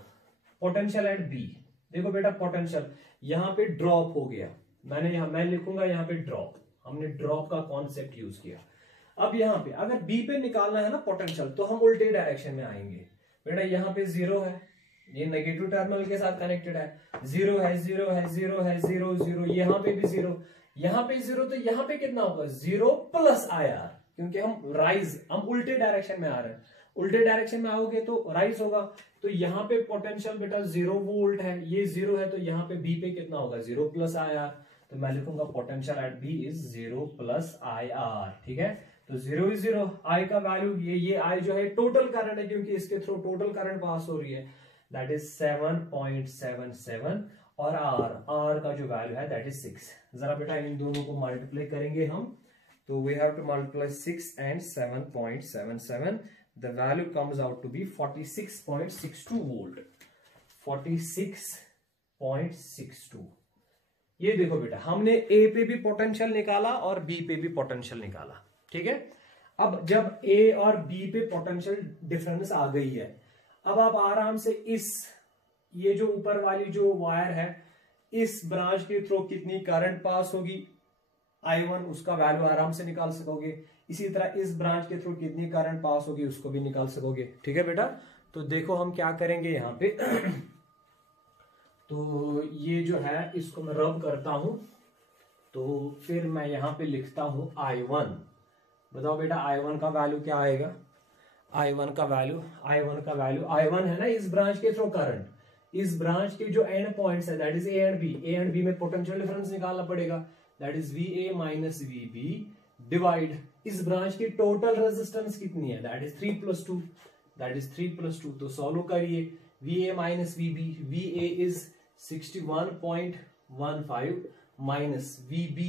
पोटेंशियल एट बी। देखो बेटा पोटेंशियल यहां पे ड्रॉप हो गया, मैं लिखूंगा यहां पे ड्रॉप, हमने ड्रॉप का कॉन्सेप्ट यूज किया। अब यहां पे अगर बी पे निकालना है ना पोटेंशियल, तो हम उल्टे डायरेक्शन में आएंगे। बेटा यहां पे 0 है, ये नेगेटिव टर्मिनल के साथ कनेक्टेड है, 0 है 0 है 0 है 0 0, यहां पे भी 0, यहां पे 0, तो यहां पे कितना होगा 0 प्लस IR, क्योंकि हम उल्टे डायरेक्शन में आ रहे हैं। उल्टे डायरेक्शन में आओगे तो राइज होगा, तो यहाँ पे पोटेंशियल बेटा 0 वोल्ट है, ये 0 है, तो यहाँ पे बी पे कितना होगा 0 प्लस IR। तो मैं लिखूंगा potential at B is 0 plus IR। ठीक है, तो 0 इज 0, I का वैल्यू ये I जो है टोटल करंट है, क्योंकि इसके थ्रू टोटल करंट पास हो रही है, दैट इज 7.77 और R का जो वैल्यू है दैट इज 6। जरा बेटा इन दोनों को मल्टीप्लाई करेंगे हम, तो we have to multiply 6 and 7.77, the value comes out to be 46.62 volt। 46.62। ये देखो बेटा हमने A पे भी पोटेंशियल निकाला और B पे भी पोटेंशियल निकाला। ठीक है, अब जब A और B पे पोटेंशियल डिफरेंस आ गई है, अब आप आराम से इस ये जो ऊपर वाली जो वायर है, इस ब्रांच के थ्रू कितनी करंट पास होगी I1, उसका वैल्यू आराम से निकाल सकोगे। इसी तरह इस ब्रांच के थ्रू कितनी करंट पास होगी उसको भी निकाल सकोगे। ठीक है बेटा, तो देखो हम क्या करेंगे यहाँ पे तो ये जो है इसको मैं रब करता हूं, तो फिर मैं यहाँ पे लिखता हूं I1। बताओ बेटा I1 का वैल्यू क्या आएगा? I1 का वैल्यू है ना इस ब्रांच के थ्रू करंट, इस ब्रांच के जो एंड पॉइंट्स है that is A and B में पोटेंशियल डिफरेंस निकालना पड़ेगा, that is VA minus VB divide इस ब्रांच की टोटल रेजिस्टेंस कितनी है, दैट इज 3+2, तो सॉल्व करिए। VA minus VB, VA is 61.15 minus VB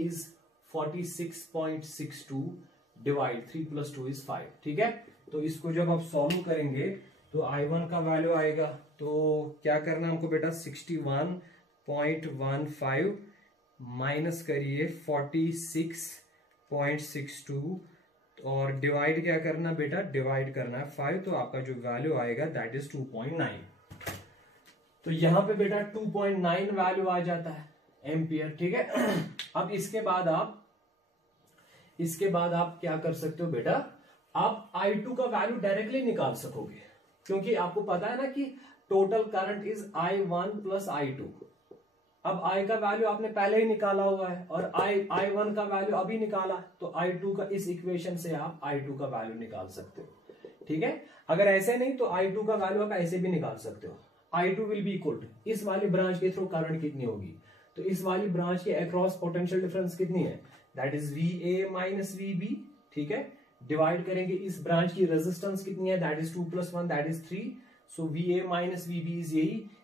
is 46.62 divide 3+2 is 5। ठीक है, तो इसको जब आप सॉल्व करेंगे तो I1 का वैल्यू आएगा, तो क्या करना हमको बेटा 61.15 माइनस करिए 46.62 और डिवाइड क्या करना बेटा, डिवाइड करना है 5, तो आपका जो वैल्यू आएगा दैट इज 2.9। तो यहां पे बेटा 2.9 वैल्यू आ जाता है एम्पियर। ठीक है, अब इसके बाद आप क्या कर सकते हो बेटा, आप I2 का वैल्यू डायरेक्टली निकाल सकोगे, क्योंकि आपको पता है ना कि total current is I1 plus I2। अब I का वैल्यू आपने पहले ही निकाला हुआ है और I1 का वैल्यू अभी निकाला, तो I2 का इस इक्वेशन से आप I2 का वैल्यू निकाल सकते हो। ठीक है, अगर ऐसे नहीं तो I2 का वैल्यू आप ऐसे भी निकाल सकते हो। I2 will be equal to इस वाली ब्रांच के थ्रू करंट कितनी होगी, तो इस वाली ब्रांच के अक्रॉस पोटेंशियल डिफरेंस कितनी है, that is VA minus VB। ठीक है, डिवाइड करेंगे इस ब्रांच की रेजिस्टेंस कितनी है, that is 2+1 that is 3, so VA minus VB is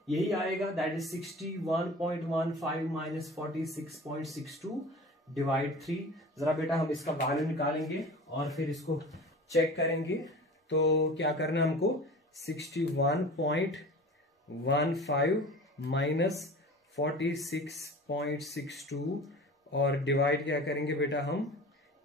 यही आएगा, दैट इज 61.15 माइनस 46.62 डिवाइड 3। जरा बेटा हम इसका वैल्यू निकालेंगे और फिर इसको चेक करेंगे। तो क्या करना है हमको, 61.15 माइनस 46.62 और डिवाइड क्या करेंगे बेटा, हम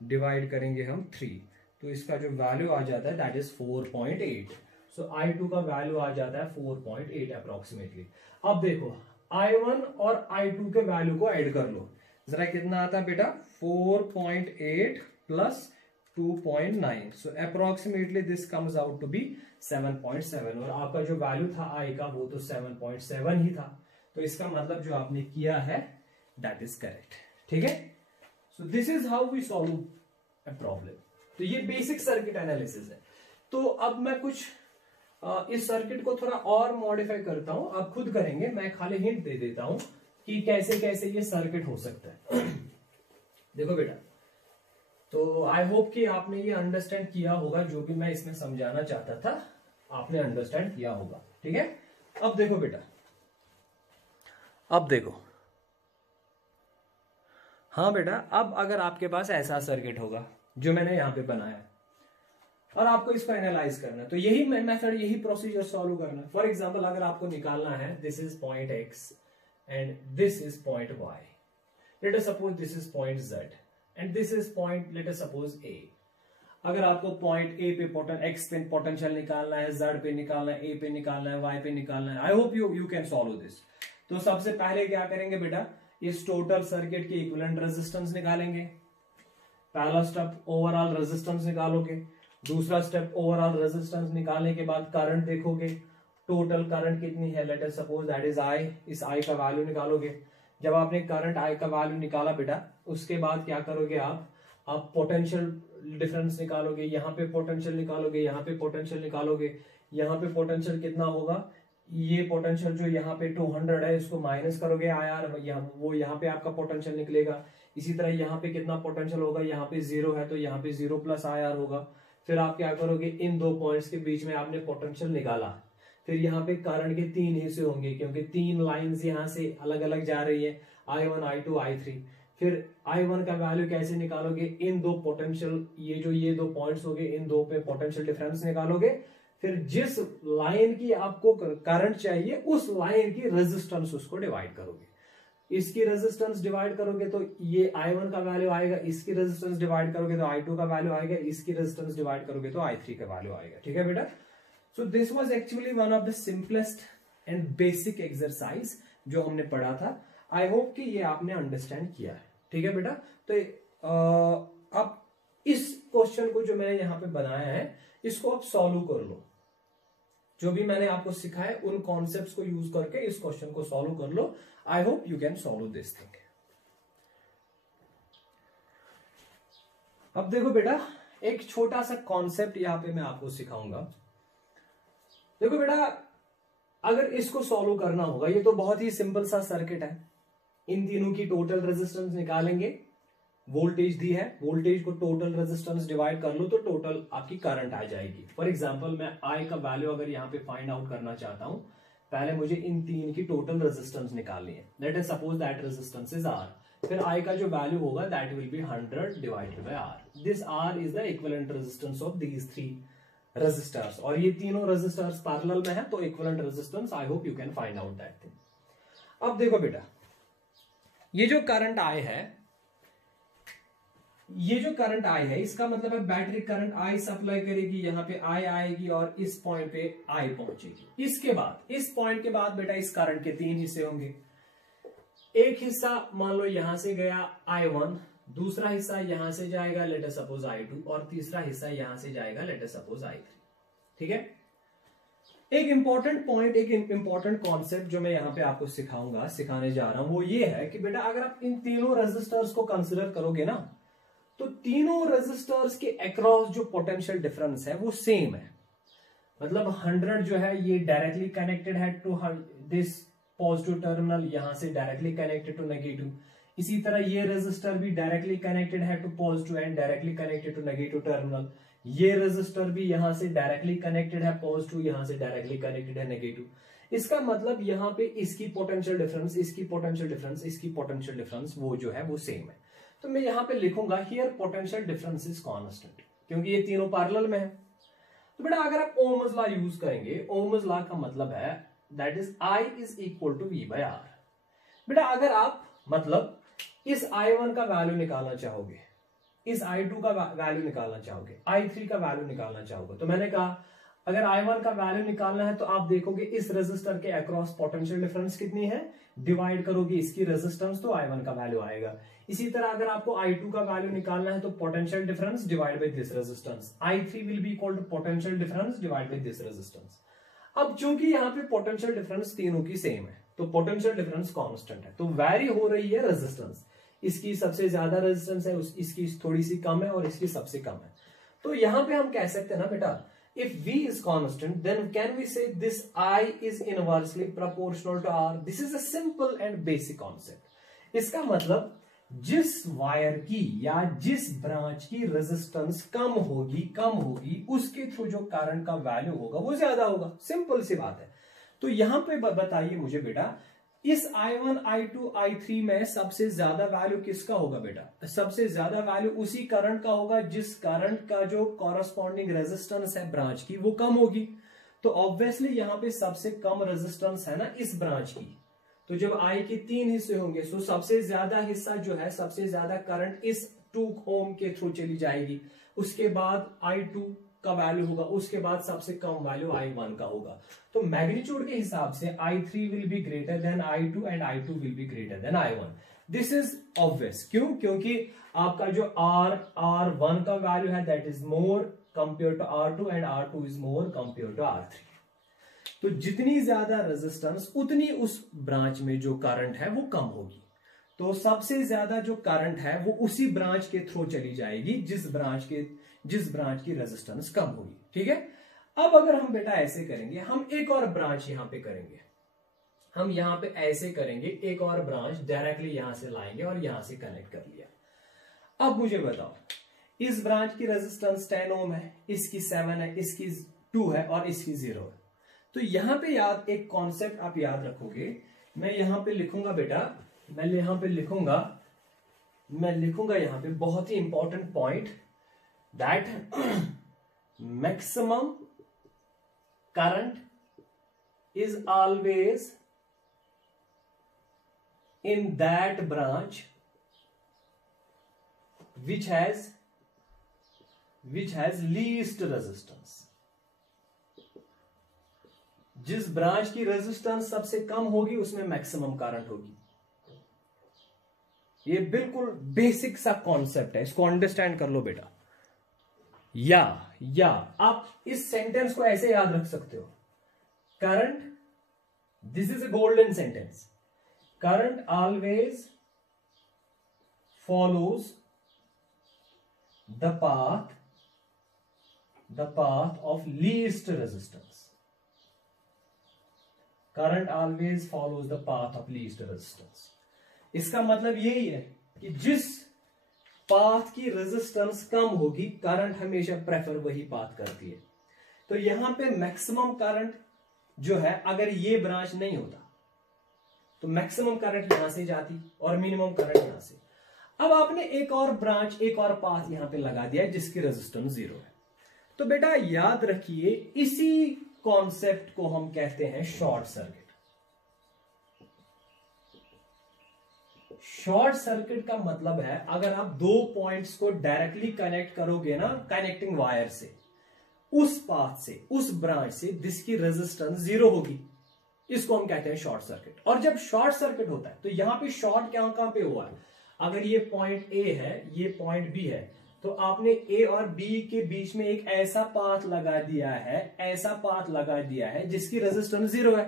डिवाइड करेंगे हम 3, तो इसका जो वैल्यू आ जाता है दैट इज 4.8। सो I2 का वैल्यू आ जाता है 4.8 अप्रोक्सीमेटली। अब देखो I1 और I2 के वैल्यू को ऐड कर लो, जरा कितना आता है बेटा, 4.8 plus 2.9, so approximately this comes out to be 7.7 और आपका जो वैल्यू था I का वो तो 7.7 ही था, तो इसका मतलब जो आपने किया है दैट इज करेक्ट। ठीक है, so this is how we solve a problem. तो ये बेसिक सर्किट एनालिसिस है। तो अब मैं कुछ इस सर्किट को थोड़ा और मॉडिफाई करता हूं, आप खुद करेंगे, मैं खाली हिंट दे देता हूं कि कैसे कैसे ये सर्किट हो सकता है। देखो बेटा, तो आई होप कि आपने ये अंडरस्टैंड किया होगा, जो भी मैं इसमें समझाना चाहता था आपने अंडरस्टैंड किया होगा। ठीक है, अब देखो बेटा, अब देखो, हाँ बेटा, अब अगर आपके पास ऐसा सर्किट होगा जो मैंने यहां पे बनाया और आपको इसको एनालाइज करना है, तो यही मेथड, यही प्रोसीजर सॉल्व करना है। फॉर एग्जांपल अगर आपको निकालना है, this is point X and this is point Y, late us suppose this is point Z and this is point, late us suppose A। अगर आपको पॉइंट A पे X पे पोटेंशियल निकालना है, Z पे निकालना है, A पे निकालना है, Y पे निकालना है, आई hope you can solve this. तो सबसे पहले क्या करेंगे बेटा, इस टोटल सर्किट के इक्विवेलेंट रेजिस्टेंस निकालेंगे। पहला स्टेप ओवरऑल रेजिस्टेंस निकालोगे, दूसरा स्टेप ओवरऑल रेजिस्टेंस निकालने के बाद करंट देखोगे, टोटल करंट कितनी है, let us suppose that is I, इस I का वैल्यू निकालोगे। जब आपने करंट I का वैल्यू निकाला बेटा, उसके बाद क्या करोगे आप पोटेंशियल डिफरेंस निकालोगे, यहाँ पे पोटेंशियल निकालोगे, यहाँ पे पोटेंशियल निकालोगे, यहाँ पे पोटेंशियल कितना होगा, ये पोटेंशियल जो यहाँ पे 200 है इसको माइनस करोगे IR, वो यहाँ पे आपका पोटेंशियल निकलेगा। इसी तरह यहाँ पे कितना पोटेंशियल होगा, यहाँ पे 0 है तो यहाँ पे 0 प्लस IR होगा। फिर आप क्या करोगे, इन दो पॉइंट्स के बीच में आपने पोटेंशियल निकाला, फिर यहाँ पे करंट के 3 हिस्से होंगे क्योंकि 3 लाइंस यहाँ से अलग अलग जा रही है, I1 I2 I3। फिर I1 का वैल्यू कैसे निकालोगे, इन दो पोटेंशियल, ये दो पॉइंट्स हो गए, इन दो पे पोटेंशियल डिफरेंस निकालोगे। फिर जिस लाइन की आपको करंट चाहिए उस लाइन की रेजिस्टेंस उसको डिवाइड करोगे, इसकी रेजिस्टेंस डिवाइड करोगे तो ये I1 का वैल्यू आएगा, इसकी रेजिस्टेंस डिवाइड करोगे तो I2 का वैल्यू आएगा, इसकी रेजिस्टेंस डिवाइड करोगे तो I3 का वैल्यू आएगा। ठीक है बेटा, so this was actually one of the simplest and basic exercise जो हमने पढ़ा था। आई होप कि ये आपने अंडरस्टैंड किया है। ठीक है बेटा, तो अब इस क्वेश्चन को जो मैंने यहां पे बनाया है इसको आप सॉल्व कर लो। जो भी मैंने आपको सिखाया उन कॉन्सेप्ट्स को यूज करके इस क्वेश्चन को सॉल्व कर लो। I hope you can solve this thing. अब देखो बेटा, एक छोटा सा कॉन्सेप्ट यहां पे मैं आपको सिखाऊंगा। देखो बेटा, अगर इसको सॉल्व करना होगा, ये तो बहुत ही सिंपल सा सर्किट है। इन तीनों की टोटल रेजिस्टेंस निकालेंगे, वोल्टेज दी है, वोल्टेज को टोटल रेजिस्टेंस डिवाइड कर लो तो टोटल आपकी करंट आ जाएगी। फॉर एग्जांपल मैं आई का वैल्यू अगर यहाँ पे फाइंड आउट करना चाहता हूं, पहले मुझे इन तीन की टोटल रेजिस्टेंस निकालनी है। Let us suppose that resistance is R, फिर आई का जो वैल्यू होगा that will be 100 divided by R. This R is the equivalent resistance of these three resistors, और ये तीनों रेजिस्टर्स पैरेलल में है तो equivalent resistance I hope you can find out that thing. अब देखो बेटा, ये जो करंट आई है, ये जो करंट आई है इसका मतलब है बैटरी करंट आई सप्लाई करेगी, यहां पे आई आएगी और इस पॉइंट पे आई पहुंचेगी। इसके बाद इस पॉइंट के बाद बेटा इस करंट के तीन हिस्से होंगे। एक हिस्सा मान लो यहां से गया I1, दूसरा हिस्सा यहां से जाएगा लेट अस सपोज I2, और तीसरा हिस्सा यहां से जाएगा लेट अस सपोज I3। ठीक है, एक इंपॉर्टेंट पॉइंट, एक इंपॉर्टेंट कॉन्सेप्ट जो मैं यहां पे आपको सिखाने जा रहा हूं वो ये है कि बेटा अगर आप इन तीनों रेजिस्टर्स को कंसिडर करोगे ना, तो तीनों रेजिस्टर्स के अक्रॉस जो पोटेंशियल डिफरेंस है वो सेम है। मतलब 100 जो है ये डायरेक्टली कनेक्टेड है टू दिस पॉजिटिव टर्मिनल, यहां से डायरेक्टली कनेक्टेड टू नेगेटिव। इसी तरह ये रेजिस्टर भी डायरेक्टली कनेक्टेड है to positive and directly connected to negative terminal. ये रेजिस्टर भी यहां से डायरेक्टली कनेक्टेड है पॉजिटिव, यहां से डायरेक्टली कनेक्टेड है नेगेटिव। इसका मतलब यहां पे इसकी पोटेंशियल डिफरेंस, इसकी पोटेंशियल डिफरेंस, इसकी पोटेंशियल डिफरेंस वो जो है वो सेम है। तो मैं यहां पे लिखूंगा here potential difference is constant, क्योंकि ये तीनों पैरेलल में है। तो बेटा अगर आप ओम्स लॉ यूज करेंगे, ओम्स लॉ का मतलब है that is I is equal to V by R। बेटा अगर आप मतलब इस I1 का वैल्यू निकालना चाहोगे, इस I2 का वैल्यू निकालना चाहोगे, I3 का वैल्यू निकालना चाहोगे, तो मैंने कहा अगर I1 का वैल्यू निकालना है तो आप देखोगे इस रेजिस्टर के अक्रॉस पोटेंशियल डिफरेंस कितनी है, डिवाइड करोगे इसकी रेजिस्टेंस तो I1 का वैल्यू आएगा। इसी तरह अगर आपको I2 का वैल्यू निकालना है तो potential difference divide by this resistance, I3 will be equal to potential difference divide by this resistance. अब चूंकि यहाँ पे पोटेंशियल डिफरेंस तीनों की सेम है तो पोटेंशियल डिफरेंस कांस्टेंट है, तो वैरी हो रही है रेजिस्टेंस। इसकी सबसे ज्यादा रेजिस्टेंस है, इसकी थोड़ी सी कम है और इसकी सबसे कम है। तो यहां पे हम कह सकते हैं ना बेटा, if V is constant then can we say this I is inversely proportional to R। this is a simple and basic concept। इसका मतलब जिस वायर की या जिस ब्रांच की रेजिस्टेंस कम होगी उसके थ्रू जो करंट का वैल्यू होगा वो ज्यादा होगा। सिंपल सी बात है। तो यहां पे बताइए मुझे बेटा, इस I1, I2, I3 में सबसे ज्यादा वैल्यू किसका होगा बेटा? सबसे ज्यादा वैल्यू उसी करंट का होगा जिस करंट का जो कॉरस्पॉन्डिंग रेजिस्टेंस है ब्रांच की वो कम होगी। तो ऑब्वियसली यहां पे सबसे कम रेजिस्टेंस है ना इस ब्रांच की, तो जब I के तीन हिस्से होंगे तो सबसे ज्यादा हिस्सा जो है, सबसे ज्यादा करंट इस 2 ओम के थ्रू चली जाएगी। उसके बाद I2 का वैल्यू होगा, उसके बाद सबसे कम वैल्यू I1 का होगा। तो मैग्नीट्यूड के हिसाब से I3 will be greater than I2 and I2 will be greater than I1। This is obvious. क्यों? क्योंकि आपका जो R1 का वैल्यू है that is more compare to R2 and R2 is more compare to R3। तो जितनी ज्यादा resistance उतनी उस ब्रांच में जो करंट है वो कम होगी। तो सबसे ज्यादा जो करंट है वो उसी ब्रांच के थ्रू चली जाएगी जिस ब्रांच की रेजिस्टेंस कम होगी। ठीक है, अब अगर हम बेटा ऐसे करेंगे, हम एक और ब्रांच यहां पे करेंगे, हम यहां पे ऐसे करेंगे, एक और ब्रांच डायरेक्टली यहां से लाएंगे और यहां से कनेक्ट कर लिया। अब मुझे बताओ, इस ब्रांच की रेजिस्टेंस 10 ओम है, इसकी 7 है, इसकी 2 है और इसकी 0 है। तो यहां पे याद एक कॉन्सेप्ट आप याद रखोगे, मैं यहां पे लिखूंगा बेटा, मैं यहां पे लिखूंगा यहां पे बहुत ही important point that maximum current is always in that branch which has least resistance। जिस ब्रांच की रेजिस्टेंस सबसे कम होगी उसमें मैक्सिमम करंट होगी। ये बिल्कुल बेसिक सा कॉन्सेप्ट है, इसको अंडरस्टैंड कर लो बेटा। या आप इस सेंटेंस को ऐसे याद रख सकते हो, current, this is a golden sentence, current always follows the path of least resistance. Current always follows the path of least resistance. इसका मतलब यही है कि जिस पाथ की रेजिस्टेंस कम होगी करंट हमेशा प्रेफर वही पाथ करती है। तो यहां पे मैक्सिमम करंट जो है, अगर ये ब्रांच नहीं होता तो मैक्सिमम करंट यहां से जाती और मिनिमम करंट यहां से। अब आपने एक और ब्रांच, एक और पाथ यहां पे लगा दिया है जिसकी रेजिस्टेंस 0 है। तो बेटा याद रखिए, इसी कॉन्सेप्ट को हम कहते हैं शॉर्ट सर्किट। शॉर्ट सर्किट का मतलब है अगर आप दो पॉइंट्स को डायरेक्टली कनेक्ट करोगे ना कनेक्टिंग वायर से, उस पाथ से, उस ब्रांच से जिसकी रेजिस्टेंस 0 होगी, इसको हम कहते हैं शॉर्ट सर्किट। और जब शॉर्ट सर्किट होता है तो यहां पे शॉर्ट कहां पे हुआ है, अगर ये पॉइंट ए है, ये पॉइंट बी है, तो आपने ए और बी के बीच में एक ऐसा पाथ लगा दिया है, ऐसा पाथ लगा दिया है जिसकी रेजिस्टेंस 0 है।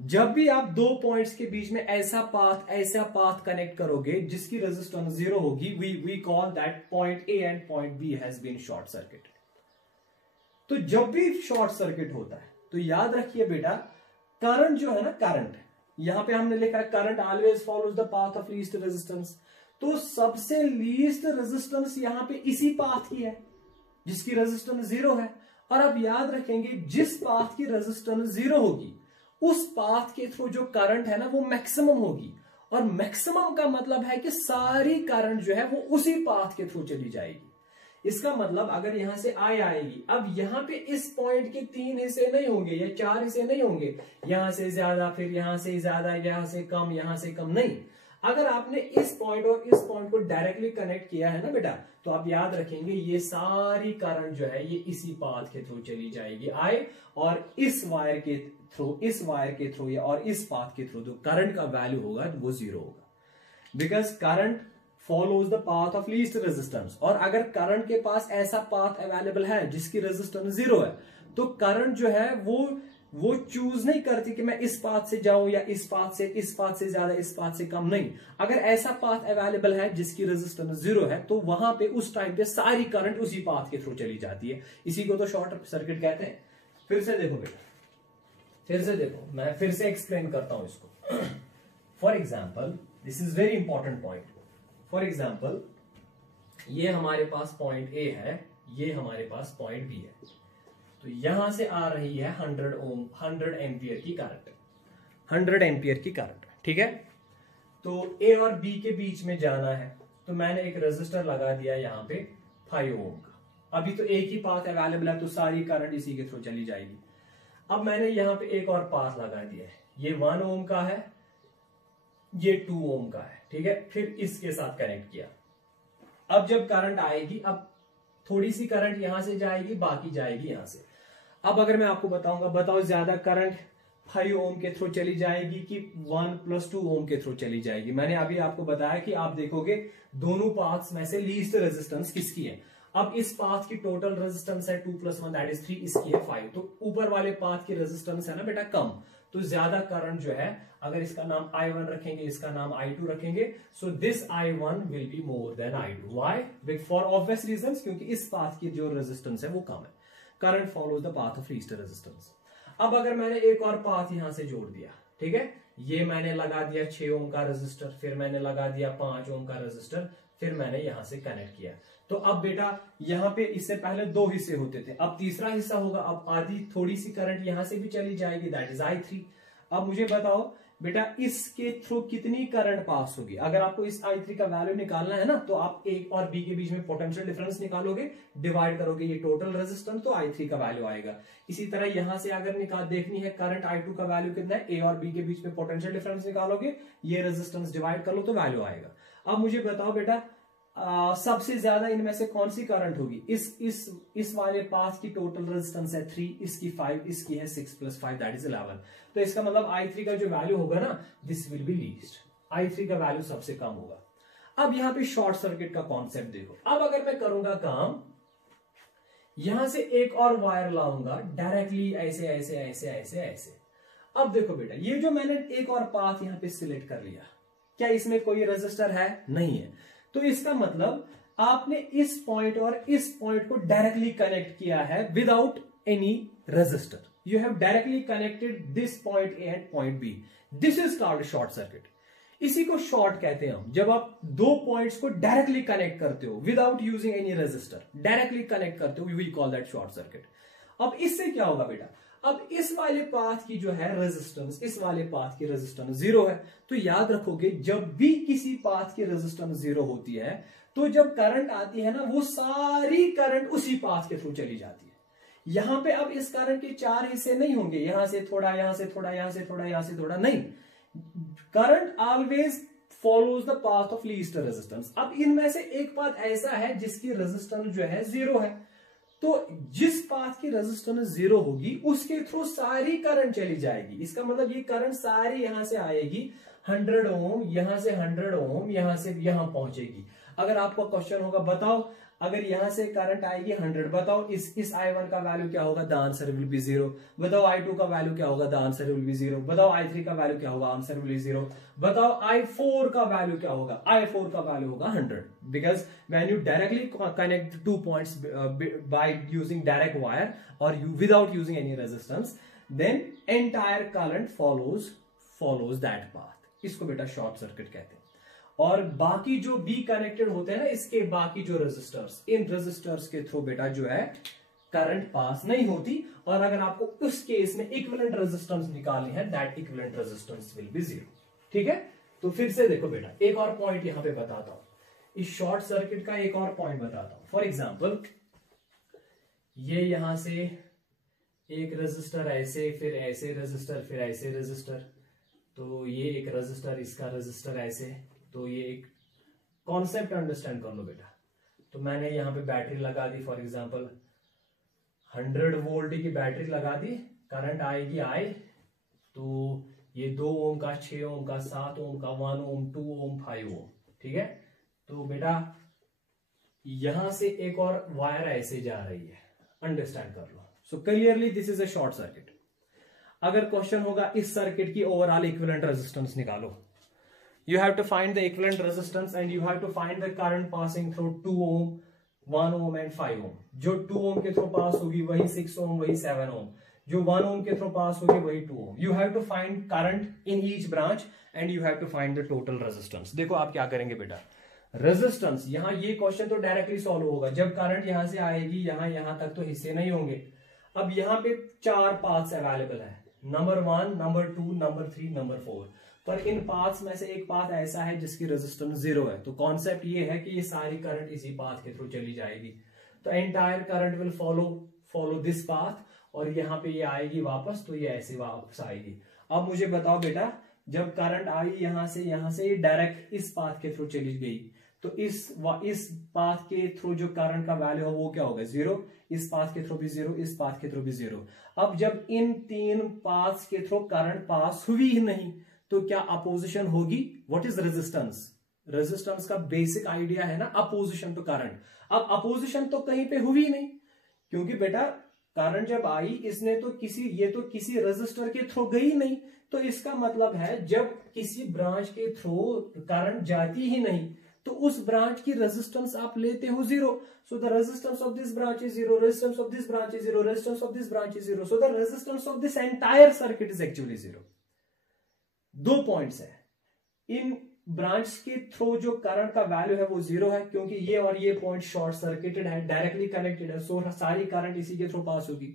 जब भी आप दो पॉइंट्स के बीच में ऐसा पाथ कनेक्ट करोगे जिसकी रेजिस्टेंस 0 होगी, we call that point A and point B has been short circuit. तो जब भी शॉर्ट सर्किट होता है तो याद रखिए बेटा, करंट जो है ना, करंट यहां पे हमने लिखा है current always follows the path of least resistance. तो सबसे लीस्ट रेजिस्टेंस यहां पे इसी पाथ की है जिसकी रेजिस्टेंस 0 है। और अब याद रखेंगे, जिस पाथ की रेजिस्टेंस 0 होगी उस पाथ के थ्रू जो करंट है ना वो मैक्सिमम होगी। और मैक्सिमम का मतलब है कि सारी करंट जो है वो उसी पाथ के थ्रू चली जाएगी। इसका मतलब अगर यहां से आएगी, अब यहां पे इस पॉइंट के 3 हिस्से नहीं होंगे या 4 हिस्से नहीं होंगे, यहां से ज्यादा, फिर यहां से ज्यादा, यहां से कम, यहां से कम, नहीं। अगर आपने इस पॉइंट और इस पॉइंट को डायरेक्टली कनेक्ट किया है ना बेटा, तो आप याद रखेंगे ये सारी करंट जो है ये इसी पाथ के थ्रू चली जाएगी, आए, और इस वायर के थ्रू, इस वायर के थ्रू और इस पाथ के थ्रू जो करंट का वैल्यू होगा वो 0 होगा, because current follows the path of least resistance. और अगर करंट के पास ऐसा पाथ अवेलेबल है जिसकी रेजिस्टेंस 0 है, तो करंट जो है वो चूज नहीं करती कि मैं इस पाथ से जाऊं या इस पाथ से ज्यादा, इस पाथ से कम, नहीं। अगर ऐसा पाथ अवेलेबल है जिसकी रेजिस्टेंस 0 है तो वहां पे उस टाइम पे सारी करंट उसी पाथ के थ्रू चली जाती है। इसी को तो शॉर्ट सर्किट कहते हैं। फिर से देखो बेटा, फिर से देखो, मैं फिर से एक्सप्लेन करता हूं इसको। For example, this is very important point. For example, ये हमारे पास पॉइंट ए है, ये हमारे पास पॉइंट बी है। तो यहां से आ रही है 100 एम्पियर की करंट, 100 एम्पियर की करंट, ठीक है। तो ए और बी के बीच में जाना है, तो मैंने एक रेजिस्टर लगा दिया यहां पे 5 ओम का। अभी तो एक ही पाथ अवेलेबल है तो सारी करंट इसी के थ्रू चली जाएगी। अब मैंने यहां पे एक और पाथ लगा दिया है, ये 1 ओम का है, ये 2 ओम का है, ठीक है। फिर इसके साथ कनेक्ट किया। अब जब करंट आएगी, अब थोड़ी सी करंट यहां से जाएगी, बाकी जाएगी यहां से। अब अगर मैं आपको बताऊंगा, बताओ ज्यादा करंट 5 ओम के थ्रू चली जाएगी कि 1 + 2 ओम के थ्रू चली जाएगी? मैंने अभी आपको बताया कि आप देखोगे दोनों पाथ्स में से लीस्ट रेजिस्टेंस किसकी है। अब इस पाथ की टोटल रेजिस्टेंस है 2 + 1 दैट इज 3, इसकी है 5। तो ऊपर वाले पाथ की रेजिस्टेंस है ना बेटा कम, तो ज्यादा करंट जो है, अगर इसका नाम I1 रखेंगे, इसका नाम I2 रखेंगे, सो this I1 will be more than I2। Why? For obvious reasons, क्योंकि इस पाथ की जो रेजिस्टेंस है वो कम है। Current follows the path of least resistance. अब अगर मैंने एक और पाथ यहां से जोड़ दिया, ठीक है, ये मैंने लगा दिया 6 ओम का रेजिस्टर, फिर मैंने लगा दिया 5 ओम का रेजिस्टर, फिर मैंने यहां से कनेक्ट किया। तो अब बेटा यहां पे इससे पहले 2 हिस्से होते थे, अब तीसरा हिस्सा होगा। अब आधी थोड़ी सी करंट यहां से भी चली जाएगी, दैट इज I3। अब मुझे बताओ बेटा इसके थ्रू कितनी करंट पास होगी? अगर आपको इस I3 का वैल्यू निकालना है ना, तो आप ए और बी के बीच में पोटेंशियल डिफरेंस निकालोगे, डिवाइड करोगे ये टोटल रेजिस्टेंस, तो I3 का वैल्यू आएगा। इसी तरह यहां से अगर देखनी है करंट I2 का वैल्यू कितना है, ए और बी के बीच में पोटेंशियल डिफरेंस निकालोगे, ये रेजिस्टेंस डिवाइड कर लो तो वैल्यू आएगा। अब मुझे बताओ बेटा, सबसे ज्यादा इनमें से कौन सी करंट होगी? इस वाले पाथ की टोटल रेजिस्टेंस है 3, इसकी 5, इसकी है 6 + 5 दैट इज 11। तो इसका मतलब I3 का जो वैल्यू होगा ना, this will B least. I3 का वैल्यू सबसे कम होगा। अब यहां पे शॉर्ट सर्किट का कॉन्सेप्ट देखो। अब अगर मैं करूंगा काम, यहां से एक और वायर लाऊंगा डायरेक्टली ऐसे ऐसे ऐसे ऐसे ऐसे। अब देखो बेटा, ये जो मैंने एक और पाथ यहां पे सिलेक्ट कर लिया, क्या इसमें कोई रेजिस्टर है? नहीं है। तो इसका मतलब आपने इस पॉइंट और इस पॉइंट को डायरेक्टली कनेक्ट किया है without any resistor. You have directly connected this point A and point B. This is called short circuit. इसी को शॉर्ट कहते हैं हम, जब आप दो पॉइंट्स को डायरेक्टली कनेक्ट करते हो without using any resistor, directly connect करते हो, we call that short circuit. अब इससे क्या होगा बेटा? अब इस वाले पाथ की जो है रेजिस्टेंस, इस वाले पाथ की रेजिस्टेंस 0 है। तो याद रखोगे, जब भी किसी पाथ की रेजिस्टेंस 0 होती है, तो जब करंट आती है ना, वो सारी करंट उसी पाथ के थ्रू चली जाती है। यहां पे अब इस करंट के 4 हिस्से नहीं होंगे, यहां से थोड़ा, यहां से थोड़ा, यहां से थोड़ा, यहां से थोड़ा, नहीं। Current always follows the path of least resistance. अब इनमें से एक पाथ ऐसा है जिसकी रेजिस्टेंस जो है 0 है, तो जिस पाथ की रेजिस्टेंस 0 होगी उसके थ्रू सारी करंट चली जाएगी। इसका मतलब ये करंट सारी यहां से आएगी, 100 ओम, यहां से 100 ओम, यहां से यहां पहुंचेगी। अगर आपको क्वेश्चन होगा, बताओ अगर यहां से करंट आएगी 100, बताओ इस I1 का वैल्यू क्या होगा? The answer will be 0। बताओ I2 का वैल्यू क्या होगा? The answer will be 0। बताओ I3 का वैल्यू क्या होगा? Answer will be 0। बताओ I4 का वैल्यू क्या होगा? I4 का वैल्यू होगा 100, because when you directly connect 2 points by using direct wire और without using any resistance, then entire current follows that path. इसको बेटा शॉर्ट सर्किट कहते हैं। और बाकी जो बी कनेक्टेड होते हैं ना, इसके बाकी जो रेजिस्टर्स, इन रेजिस्टर्स के थ्रू बेटा जो है करंट पास नहीं होती। और अगर आपको उस केस में इक्विवेलेंट रेजिस्टेंस निकालनी है, that equivalent resistance will be 0। ठीक है, तो फिर से देखो बेटा, एक और पॉइंट यहां पे बताता हूं, इस शॉर्ट सर्किट का एक और पॉइंट बताता हूं। फॉर एग्जाम्पल, ये यहां से एक रेजिस्टर ऐसे, फिर ऐसे रेजिस्टर, फिर ऐसे रेजिस्टर, तो ये एक रेजिस्टर, इसका रेजिस्टर ऐसे, तो ये एक कॉन्सेप्ट अंडरस्टैंड कर लो बेटा। तो मैंने यहां पे बैटरी लगा दी, फॉर एग्जांपल 100 वोल्ट की बैटरी लगा दी, करंट आएगी I, तो ये 2 ओम का, 6 ओम का, 7 ओम का, 1 ओम, 2 ओम, 5 ओम। ठीक है, तो बेटा यहां से एक और वायर ऐसे जा रही है, अंडरस्टैंड कर लो। So clearly this is a short circuit. अगर क्वेश्चन होगा इस सर्किट की ओवरऑल इक्विवेलेंट रेजिस्टेंस निकालो, you have to find the equivalent resistance and you have to find the current passing through 2 ohm, 1 ohm and 5 ohm। जो 2 ohm के through pass होगी वही 6 ohm, वही 7 ohm। जो 1 ohm के थ्रू पास होगी वही 2 ohm। You have to find current in each branch and you have to find the total resistance। देखो आप क्या करेंगे बेटा, रेजिस्टेंस, यहां ये क्वेश्चन तो डायरेक्टली सॉल्व होगा, जब करंट यहां से आएगी यहां तक तो हिस्से नहीं होंगे। अब यहां पे 4 पाथ्स अवेलेबल है, नंबर 1, नंबर 2, नंबर 3, नंबर 4। पर इन पाथ्स में से एक पाथ ऐसा है जिसकी रेजिस्टेंस 0 है, तो कॉन्सेप्ट ये है कि ये सारी करंट इसी पाथ के थ्रू चली जाएगी। तो entire current will follow this path, और यहाँ पे ये आएगी वापस, तो ये ऐसे वापस आएगी। अब मुझे बताओ बेटा, जब करंट आई यहां से ये डायरेक्ट इस पाथ के थ्रू चली गई, तो इस पाथ के थ्रू जो करंट का वैल्यू है वो क्या होगा? 0। इस पाथ के थ्रू भी 0, इस पाथ के थ्रू भी 0। अब जब इन 3 पाथ्स के थ्रू करंट पास हुई ही नहीं, तो क्या अपोजिशन होगी? What is resistance? रेजिस्टेंस का बेसिक आइडिया है ना, अपोजिशन टू करंट। अब अपोजिशन तो कहीं पे हुई नहीं, क्योंकि बेटा करंट जब आई इसने तो किसी रेजिस्टर के थ्रू गई नहीं। तो इसका मतलब है जब किसी ब्रांच के थ्रू करंट जाती ही नहीं, तो उस ब्रांच की रेजिस्टेंस आप लेते हो 0। So the resistance of this branch is 0, resistance of this branch is 0, resistance of this branch is 0। So the resistance of this entire circuit is actually 0। 2 points है, इन branch के थ्रू जो current का value है वो 0 है, क्योंकि ये और ये पॉइंट शॉर्ट सर्किटेड है, डायरेक्टली कनेक्टेड है, सो सारी करंट इसी के थ्रू पास होगी।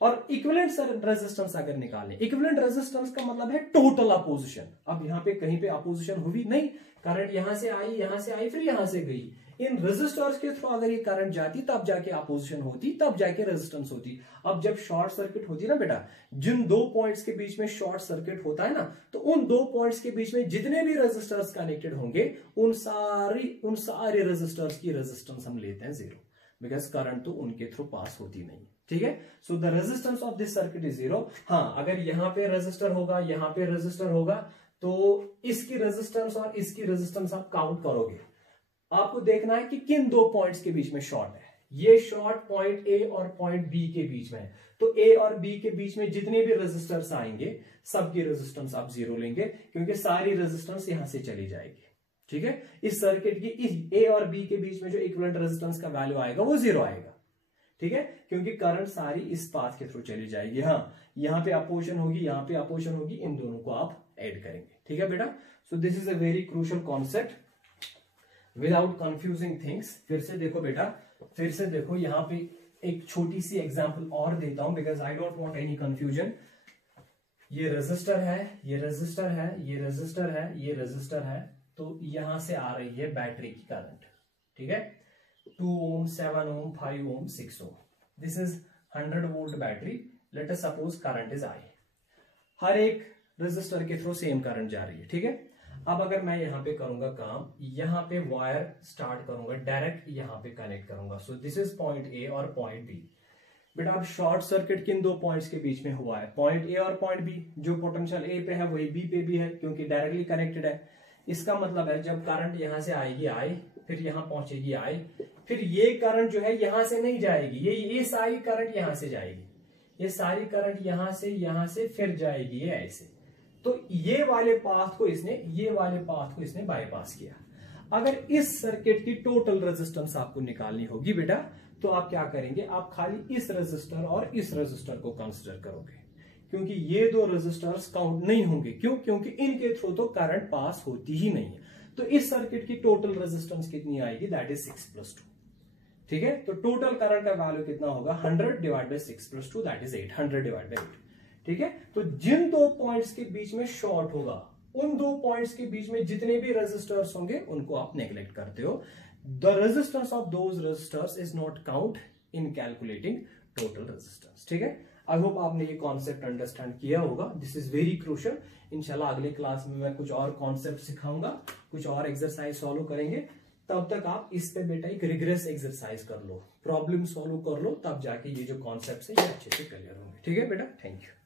और इक्विवेलेंट रेजिस्टेंस अगर निकालें, इक्विवेलेंट रेजिस्टेंस का मतलब है टोटल अपोजिशन। अब यहाँ पे कहीं पे अपोजिशन हुई नहीं, करंट यहां से आई फिर यहां से गई। इन रेजिस्टर्स के थ्रू अगर ये करंट जाती तब जाके अपोजिशन होती, तब जाके रेजिस्टेंस होती। अब जब शॉर्ट सर्किट होती ना बेटा, जिन दो पॉइंट्स के बीच में शॉर्ट सर्किट होता है ना, तो उन दो पॉइंट्स के बीच में जितने भी रेजिस्टर्स कनेक्टेड होंगे उन सारे रेजिस्टर्स की रेजिस्टेंस हम लेते हैं 0, बिकॉज करंट तो उनके थ्रू पास होती नहीं। ठीक है, so the resistance of this circuit is 0। हाँ, अगर यहां पे रेजिस्टर होगा, यहां पे रेजिस्टर होगा, तो इसकी रेजिस्टेंस और इसकी रेजिस्टेंस आप काउंट करोगे। आपको देखना है कि किन दो पॉइंट्स के बीच में शॉर्ट है। ये शॉर्ट पॉइंट ए और पॉइंट बी के बीच में है, तो ए और बी के बीच में जितने भी रेजिस्टर्स आएंगे सबकी रेजिस्टेंस आप 0 लेंगे, क्योंकि सारी रेजिस्टेंस यहां से चली जाएगी। ठीक है, इस सर्किट की इस ए और बी के बीच में जो इक्विवेलेंट रेजिस्टेंस का वैल्यू आएगा वो 0 आएगा। ठीक है, क्योंकि करंट सारी इस पाथ के थ्रू चली जाएगी। हाँ, यहां पे अपोजिशन होगी, यहां पे अपोजिशन होगी, इन दोनों को आप ऐड करेंगे। ठीक है बेटा, सो this is a very crucial concept without confusing things. फिर से देखो बेटा, फिर से देखो, यहां पे एक छोटी सी एग्जांपल और देता हूं, because I don't want any confusion. ये रेजिस्टर है, ये रेजिस्टर है, ये रेजिस्टर है, ये रेजिस्टर है, तो यहां से आ रही है बैटरी की करंट। ठीक है, 2 ohm, 7 ohm, 5 ohm, 6 ohm. This is 100 volt battery. Let us suppose current is I. हर एक रेजिस्टर के थ्रू सेम करंट जा रही है। ठीक है, अब अगर मैं यहां पे करूंगा काम, यहां पे वायर स्टार्ट करूंगा, डायरेक्ट यहां पे कनेक्ट करूंगा। सो दिस इज पॉइंट ए और पॉइंट बी। बेटा अब शॉर्ट सर्किट किन दो पॉइंट्स के बीच में हुआ है? पॉइंट ए और पॉइंट बी। जो पोटेंशियल ए पे है वही बी पे भी है, क्योंकि डायरेक्टली कनेक्टेड है। इसका मतलब है जब करंट यहां से आएगी आई, फिर यहां पहुंचेगी आई, फिर ये करंट जो है यहां से नहीं जाएगी, ये सारी करंट यहां से जाएगी, ये सारी करंट यहां से फिर जाएगी ये ऐसे। तो ये वाले पाथ को इसने बाईपास किया। अगर इस सर्किट की टोटल रेजिस्टेंस आपको निकालनी होगी बेटा, तो आप क्या करेंगे, आप खाली इस रेजिस्टर और इस रेजिस्टर को कंसीडर करोगे, क्योंकि ये दो रेजिस्टर्स काउंट नहीं होंगे। क्यों? क्योंकि इनके थ्रू तो करंट पास होती ही नहीं है। तो इस सर्किट की टोटल रेजिस्टेंस कितनी आएगी? That is 6 + 2। ठीक है, तो टोटल करंट का वैल्यू कितना होगा? 100 / 6 + 2, दैट इज 8, 100 / 8। ठीक है, तो जिन दो पॉइंट्स के बीच में शॉर्ट होगा, उन दो पॉइंट्स के बीच में जितने भी रेजिस्टर्स होंगे उनको आप नेग्लेक्ट करते हो। The resistance of those resistors is not count in calculating total resistance. ठीक है, आई होप आपने ये कॉन्सेप्ट अंडरस्टैंड किया होगा। This is very crucial. इंशाल्लाह अगले क्लास में मैं कुछ और कॉन्सेप्ट सिखाऊंगा, कुछ और एक्सरसाइज सॉल्व करेंगे। तब तक आप इस पे बेटा एक रिग्रेस एक्सरसाइज कर लो, प्रॉब्लम सॉल्व कर लो, तब जाके ये जो कॉन्सेप्ट है ये अच्छे से क्लियर होंगे। ठीक है बेटा, थैंक यू।